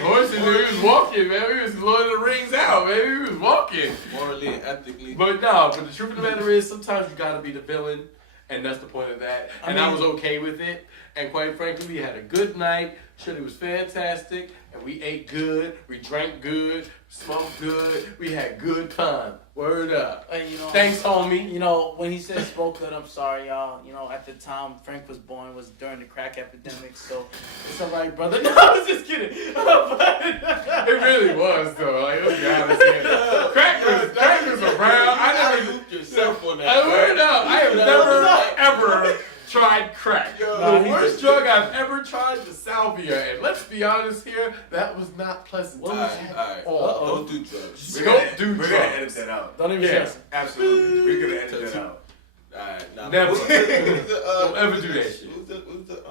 Horses, he was walking, man. He was Lord of the Rings out, man. He was walking. Morally and ethically. But the truth of the matter is, sometimes you gotta be the villain. And that's the point of that. I was okay with it. And quite frankly, we had a good night. Shirley was fantastic. And we ate good. We drank good. Smoked good. We had good time. Word up. Thanks, homie. You know, when he said spoke good, I'm sorry, y'all. You know, at the time Frank was born was during the crack epidemic. So it's all right, brother. No, I was just kidding. It really was, though. Like, let's be honest here. Crack was around. I never looped yourself on that. Word up. I have never, ever tried crack. The worst drug I've ever tried was salvia, and let's be honest here, that was not pleasant. All right. Don't do drugs. Don't do drugs. We're gonna edit that out. Don't even stress. Absolutely. We're gonna edit that out. Alright, now. Never. Don't ever do that shit. Who's the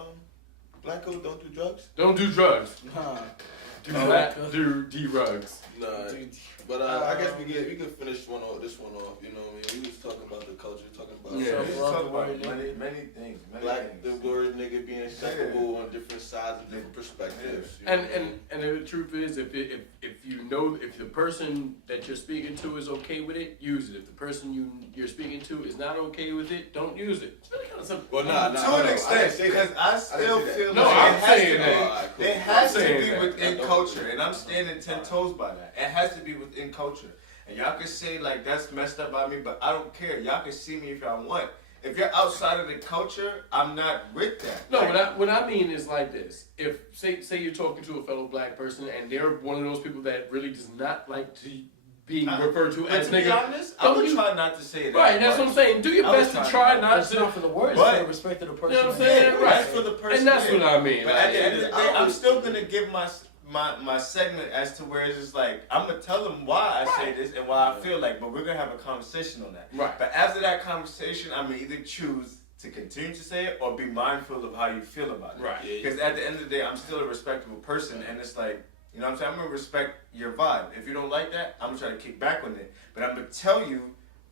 black code don't do drugs? Don't do drugs. Do D-rugs. Nah. But I guess we could finish this one off. You know what I mean? We was talking about the culture, talking about we was talking about many things. The word nigga being acceptable on different sides and different perspectives. And the truth is, if you know if the person that you're speaking to is okay with it, use it. If the person you're speaking to is not okay with it, don't use it. It's really kind of simple. Well, to an extent, because I still feel no, like it has to be within culture, and I'm standing 10 toes by that. It has to be within culture. And y'all can say like that's messed up by me, but I don't care. Y'all can see me if y'all want. If you're outside of the culture, I'm not with that. No, what I mean is like this. If say you're talking to a fellow black person and they're one of those people that really does not like to be referred to as nigga. To be honest, I would try not to say that. Right, that's what I'm saying. Do your best to try not to. That's not for the words, it's for the respect of the person. You know what I'm saying? Right. That's for the person. And that's what I mean. But at the end of the day, I'm still gonna give my segment as to where it's just like I'm gonna tell them why I say this and why I feel like, but we're gonna have a conversation on that. Right. But after that conversation, I'm gonna either choose to continue to say it or be mindful of how you feel about it. Right. Because at the end of the day, I'm still a respectable person, and it's like, you know what I'm saying? I'm gonna respect your vibe. If you don't like that, I'm gonna try to kick back on it. But I'm gonna tell you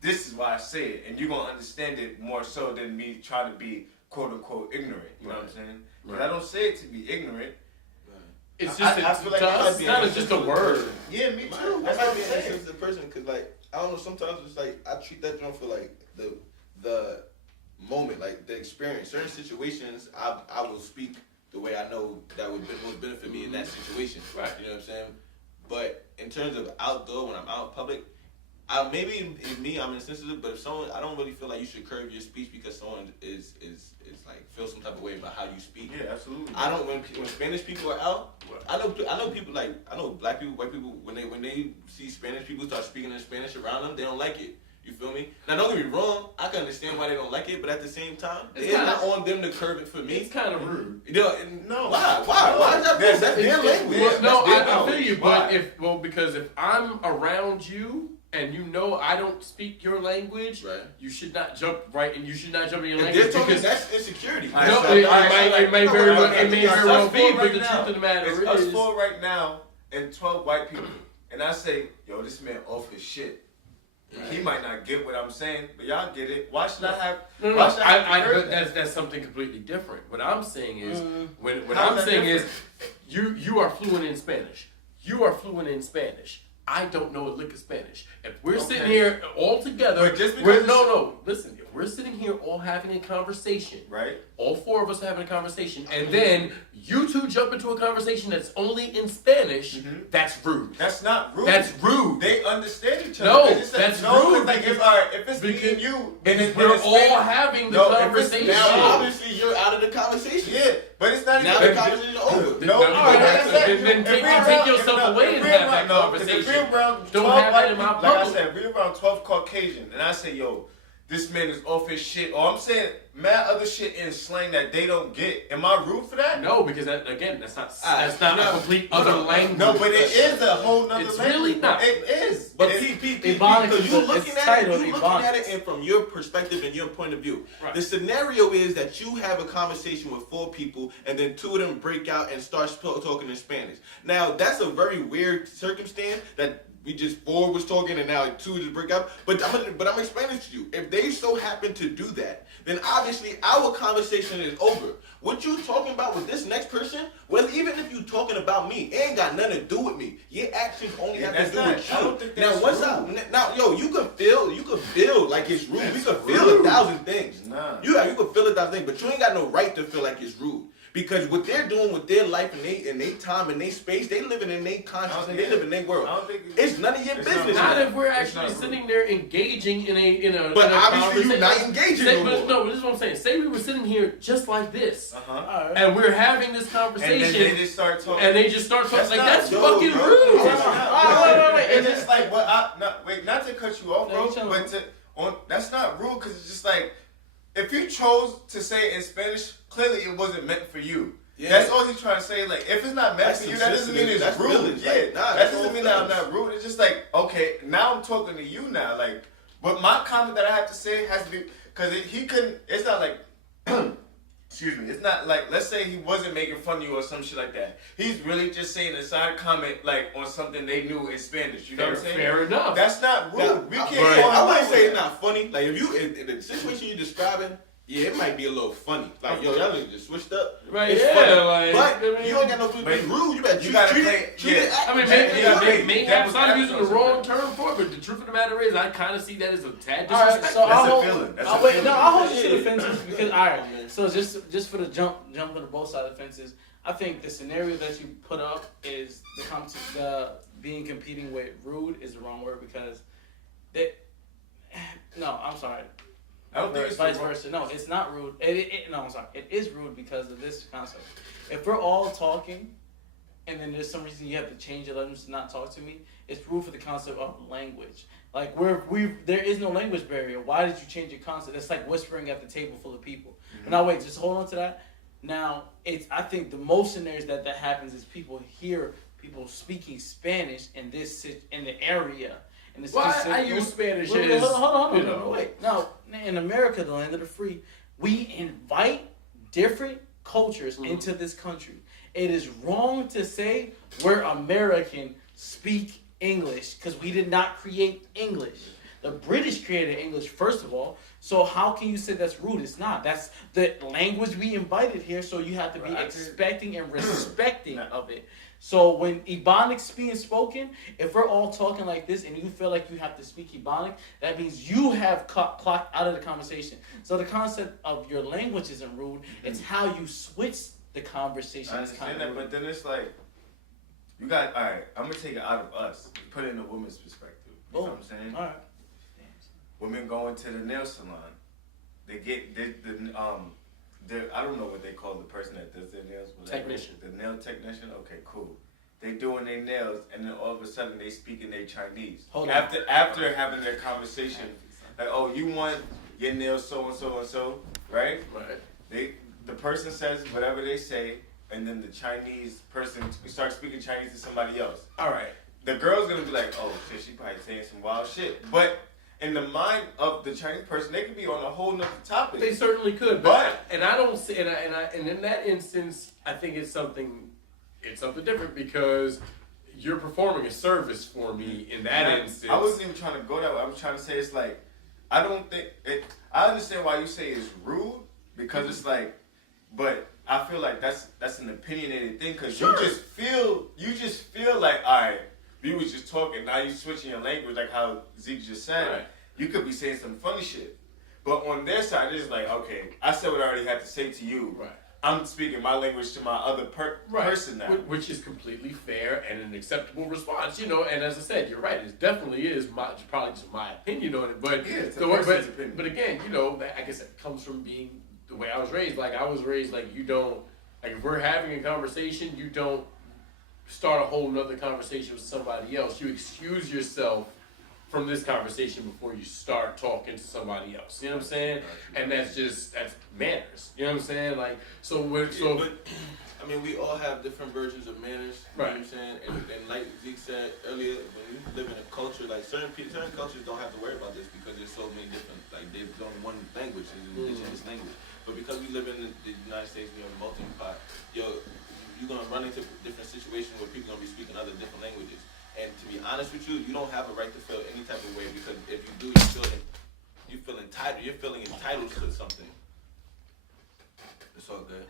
this is why I say it, and you're gonna understand it more so than me trying to be quote unquote ignorant. You know what I'm saying? But I don't say it to be ignorant. It's just I feel like to us, it's kind of just a word. Yeah, me too. That's might be an insensitive person, cause like I don't know. Sometimes it's like I treat that joint for like the moment, like the experience. Certain situations, I will speak the way I know that would most benefit me in that situation. Right. You know what I'm saying? But in terms of outdoor, when I'm out in public, maybe in me I'm insensitive. But if someone, I don't really feel like you should curb your speech because someone is like feel some type of way about how you speak. Yeah, absolutely. I don't when Spanish people are out. I know people like black people, white people when they see Spanish people start speaking in Spanish around them, they don't like it. You feel me? Now don't get me wrong, I can understand why they don't like it, but at the same time, it's not on them to curb it for me. It's kind of rude. You know, no. Why? Why is that? That's their language. Well, no, I feel you, but because if I'm around you and you know I don't speak your language, right. You should not jump in your language. Because that's insecurity. No, it may very well be, but the truth of the matter is, us four right now and 12 white people, and I say, yo, this man off his shit. Right. He might not get what I'm saying, but y'all get it. Why should I have? No. That's something completely different. What I'm saying is, what I'm saying is, you are fluent in Spanish. You are fluent in Spanish. I don't know a lick of Spanish. If we're sitting here all together, But just because listen, if we're sitting here all having a conversation, right? All four of us are having a conversation, and then you two jump into a conversation that's only in Spanish, that's rude. That's not rude. That's rude. They understand each other. No, It's that's no, rude. Like if it's me and you, because we're all having the conversation. Now, obviously, you're out of the conversation. Yeah, but it's not Now even. the conversation is over. No, then take yourself away and have that conversation. Don't have that in my Like I said, we're around 12 Caucasian, and I say, yo, this man is off his shit. Or I'm saying mad other shit in slang that they don't get. Am I rude for that? No, because that's not a complete other language. No, but it is a whole nother It's language. really not. It is. But Ebonics because you're is looking at it and from your perspective and your point of view. Right. The scenario is that you have a conversation with 4 people and then 2 of them break out and start talking in Spanish. Now, that's a very weird circumstance that we just 4 was talking and now 2 just break out. But I'm explaining to you. If they so happen to do that, then obviously our conversation is over. What you talking about with this next person, well, even if you talking about me, it ain't got nothing to do with me. Your actions only have to do with you. I don't think Now, that's what's rude. up? Now, yo, you can feel like it's rude. We can feel 1,000 things. Nah. You can feel 1,000 things, but you ain't got no right to feel like it's rude. Because what they're doing with their life and their time and their space, they living in their consciousness and they live in their world. I don't think It's none of your business. Not now. if we're actually sitting there engaging in a But in a obviously you're not conversation. engaging Say, no but more. no, this is what I'm saying. Say we were sitting here just like this, Uh-huh. and we're having this And conversation, then they just start talking. and they just start talking like that's yo, fucking bro. rude. That's not- wait. It's just like what? Not to cut you off, No, bro. you But that's not rude because it's just like if you chose to say it in Spanish, clearly it wasn't meant for you. Yeah. That's all he's trying to say. Like if it's not meant That's for you, that doesn't mean it's that's rude. feelings. Yeah, Like, nah, that that's doesn't all mean that I'm feelings. not rude. It's just like okay, now I'm talking to you now. Like, but my comment that I have to say has to be because he couldn't. It's not like. Excuse me. It's not like let's say he wasn't making fun of you or some shit like that. He's really just saying a side comment like on something they knew in Spanish. You know what I'm saying? Fair enough. That's not rude. Now, We can't. I go on wouldn't say with it's not funny. Like if you in the situation you're describing, yeah, it might be a little funny. Like yo, y'all niggas just switched up. Right, It's yeah, funny. like, but I mean, you ain't got no to be rude. You better you gotta play- treat it. yeah. I mean, That I'm was using the wrong term for it, but the truth of the matter is, I kind of see that as a tad All right, disrespectful. so That's I'll a hold. feeling. That's a I'll wait. feeling. No, I'll hold you to the fences because all right. So just for the jump to both sides of the fences, I think the scenario that you put up is the being competing with rude is the wrong word because no, I'm sorry. I don't think it's vice wrong. versa. No, it's not rude. No, I'm sorry. It is rude because of this concept. If we're all talking, and then there's some reason you have to change your language to not talk to me, it's rude for the concept of language. Like there is no language barrier. Why did you change your concept? It's like whispering at the table full of people. Mm-hmm. Now wait, just hold on to that. Now I think the most scenarios that happens is people hear people speaking Spanish in the area. And it's Why I use Spanish Wait, is, hold you on, know. wait. No, in America, the land of the free, we invite different cultures into this country. It is wrong to say we're American, speak English, because we did not create English. The British created English, first of all. So how can you say that's rude? It's not. That's the language we invited here, so you have to be expecting and respecting of it. So when Ebonics is being spoken, if we're all talking like this and you feel like you have to speak Ebonics, that means you have clocked out of the conversation. So the concept of your language isn't rude. It's how you switch the conversation. I Is understand kind of that, rude. but then it's like you got all right. I'm gonna take it out of us, put it in a woman's perspective. You know what I'm saying? All right. Women going to the nail salon, they I don't know what they call the person that does their nails. Technician. The nail technician. Okay, cool. They doing their nails, and then all of a sudden they speaking their Chinese. Hold on. After having their conversation, like, oh, you want your nails so and so and so, right? Right. The person says whatever they say, and then the Chinese person starts speaking Chinese to somebody else. All right. The girl's gonna be like, oh shit, she probably saying some wild shit. But in the mind of the Chinese person, they could be on a whole nother topic. They certainly could, But and I don't see, and in that instance, I think it's something different because you're performing a service for me in that instance. I wasn't even trying to go that way. I was trying to say it's like, I don't think it. I understand why you say it's rude because it's like, but I feel like that's an opinionated thing because you just feel like, all right, we was just talking. Now you switching your language, like how Zeke just said. Right. You could be saying some funny shit, but on their side, it's like, okay, I said what I already had to say to you. Right. I'm speaking my language to my other person now. Which is completely fair and an acceptable response, you know. And as I said, you're right. It definitely is probably just my opinion on it. But Yeah, it's a the person's opinion. But again, you know, I guess it comes from being the way I was raised. Like I was raised, like you don't, like if we're having a conversation, you don't start a whole nother conversation with somebody else. You excuse yourself from this conversation before you start talking to somebody else. You know what I'm saying? And that's manners. You know what I'm saying? Like, But, I mean, we all have different versions of manners. You know what I'm saying? And like Zeke said earlier, when you live in a culture, like certain cultures don't have to worry about this because there's so many different, like there's only one language, is indigenous language. But because we live in the United States, we have a melting pot, you're gonna run into different situations where people are gonna be speaking other different languages. And to be honest with you, you don't have a right to feel any type of way because if you do, you feel entitled. You're feeling entitled to something. It's all good.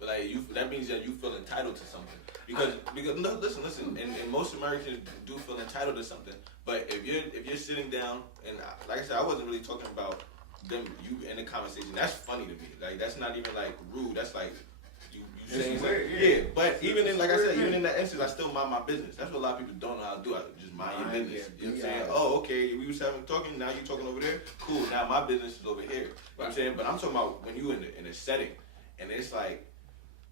But like that means that you feel entitled to something because no, listen. And most Americans do feel entitled to something. But if you're sitting down and like I said, I wasn't really talking about them. You in the conversation. That's funny to me. Like that's not even like rude. That's like. Saying weird, yeah. But even in, like I said, even in that instance, I still mind my business. That's what a lot of people don't know how to do. I just mind your business. You know what I'm saying? Oh, okay, we was talking, now you talking over there? Cool, now my business is over here. You know what I'm saying? But I'm talking about when you in a setting, and it's like,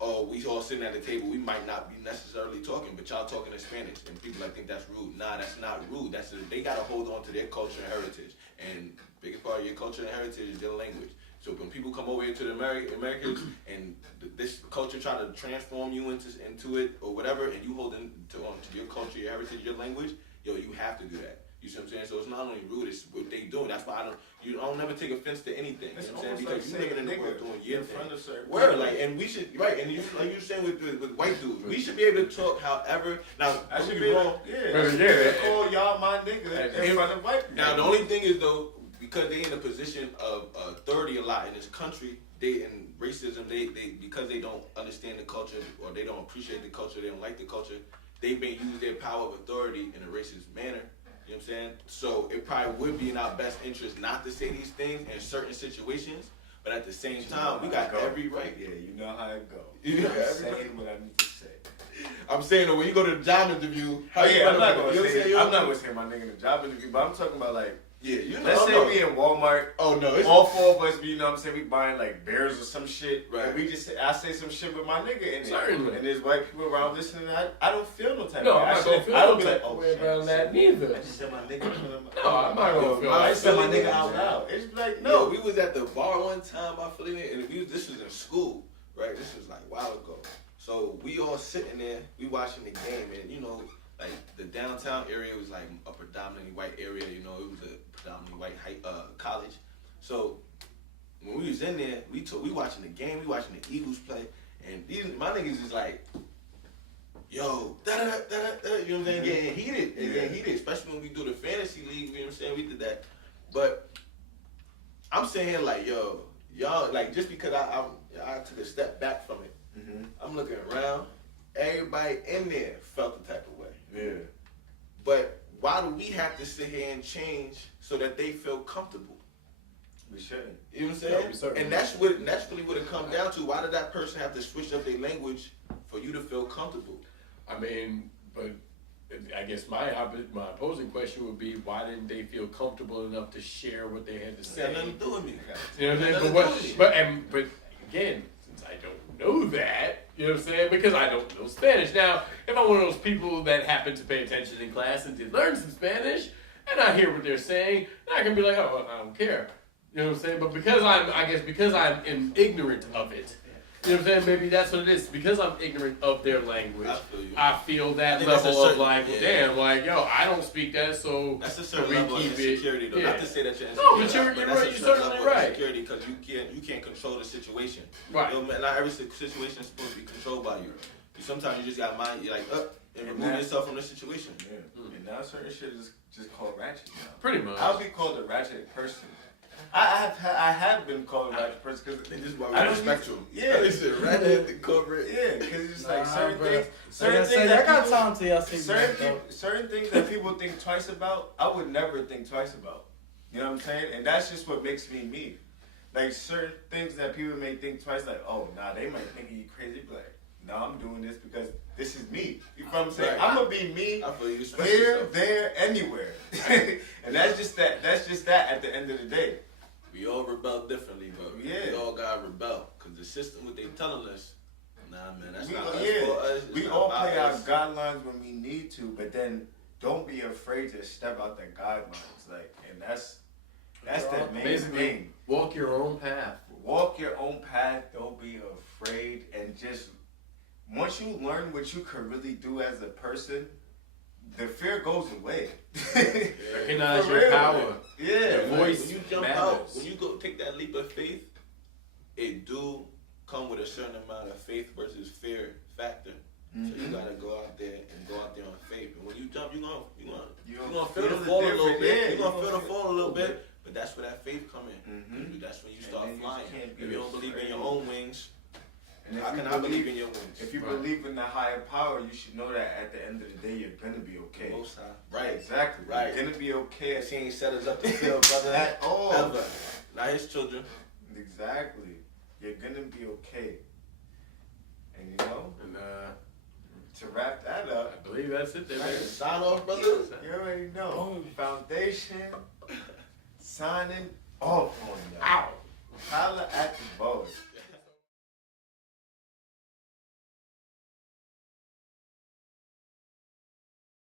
oh, we all sitting at the table, we might not be necessarily talking, but y'all talking in Spanish, and people like think that's rude. Nah, that's not rude. They gotta hold on to their culture and heritage. And biggest part of your culture and heritage is their language. So when people come over here to the Americans and this culture try to transform you into it or whatever, and you hold on to your culture, your heritage, your language, yo, you have to do that. You see what I'm saying? So it's not only rude, it's what they doing. That's why I don't never take offense to anything. You know what I'm saying? Because you living in the world doing your thing. Word, like, and we should, right, and like you were saying with white dudes, we should be able to talk however, now, I should be wrong. Yeah. Call y'all my nigga in front of white people. Now, the only thing is, though, because they in a position of authority a lot in this country, in racism, they because they don't understand the culture or they don't appreciate the culture, they don't like the culture, they may use their power of authority in a racist manner. You know what I'm saying? So it probably would be in our best interest not to say these things in certain situations, but at the same time, we got every right. Yeah, you know how it goes. I'm saying what I need to say. I'm saying that when you go to the job interview, I'm not gonna say my nigga in the job interview, but I'm talking about like. Yeah, you know. Let's say we in Walmart. Oh no, it's all four of us. You know what I'm saying? We buying like bears or some shit. Right. And I say some shit with my nigga, and there's white people around listening. I don't feel no type of way. I'm not gonna feel I don't be like, oh shit about that neither. I just said my nigga. No, I'm not gonna feel. I said my nigga out loud. It's like no. We was at the bar one time. I feel it, and this was in school, right? This was like a while ago. So we all sitting there, we watching the game, and you know. Like the downtown area was like a predominantly white area, you know, it was a predominantly white college. So when we was in there, we watching the game, we watching the Eagles play, and my niggas is like, yo, da da da da, you know what I'm saying? Getting heated, especially when we do the fantasy league. You know what I'm saying? We did that, but I'm saying like, yo, y'all like just because I took a step back from it, I'm looking around. Everybody in there felt the type of way. Yeah. But why do we have to sit here and change so that they feel comfortable? We shouldn't. You know what I'm saying? And that's really what it comes down to. Why did that person have to switch up their language for you to feel comfortable? I mean, but I guess my opposing question would be, why didn't they feel comfortable enough to share what they had to say? Got nothing to do with me. You know what I'm saying? But again, since I don't know that, you know what I'm saying? Because I don't know Spanish. Now, if I'm one of those people that happen to pay attention in class and did learn some Spanish, and I hear what they're saying, then I can be like, oh, I don't care. You know what I'm saying? But because I'm ignorant of it, you know what I'm saying? Maybe that's what it is. Because I'm ignorant of their language, I feel that level of like, damn, like, yo, I don't speak that, so that's a certain level of insecurity, though. Not to say that you're insecure. No, but you're right. You're certainly right. Insecurity because you can't control the situation. Right. You know, not every situation is supposed to be controlled by you. Sometimes you just got mind. You're like, and remove yourself from the situation. Yeah. And now certain shit is just called ratchet now. Pretty much. I'll be called a ratchet person I have been called a ratchet person because This is why we I don't respect you. Yeah. Listen, ratchet the corporate. Yeah, because it's like certain bro. things. I Certain things I that got people, time to y'all see certain things that people think twice about, I would never think twice about. You know what I'm saying? And that's just what makes me me. Like certain things that people may think twice, like, oh, nah, they might think you crazy, but like, no, I'm doing this because this is me. You know what I'm saying? Right. I'm gonna be me. I feel you express Here, yourself. there, anywhere. And that's just that. That's just that. At the end of the day. We all rebel differently, but Yeah. we all gotta rebel. Cause the system, what they telling us, nah, man, that's We, not us yeah, for us. It's we not all about play our us. guidelines when we need to, but then don't be afraid to step out the guidelines. Like, and that's the main Basically, thing. walk your own path. Walk your own path. Don't be afraid, and just once you learn what you could really do as a person, the fear goes away. Recognize For your real, power. man. Yeah, Your like, voice When you jump matters. out, when you go take that leap of faith, it do come with a certain amount of faith versus fear factor. So you gotta go out there on faith. And when you jump, you gonna feel the fall a little bit. Yeah, You're gonna feel the fall a little bit. But that's where that faith come in. Mhm. That's when you And start then you flying. can't If be you don't believe in afraid. your own wings, And if how you can I believe in your wings? If you Right. believe in the higher power, you should know that at the end of the day, you're gonna be okay. Most high. Right. Exactly. Right. You're gonna be okay. He ain't set us up to fail, brother. At all. Ever. Not his children. Exactly. You're gonna be okay. And you know, And to wrap that I up, believe that's it. There, Right. man. Sign off, brother. you already know. Foundation signing off on y'all. Ow. Holla at the boys.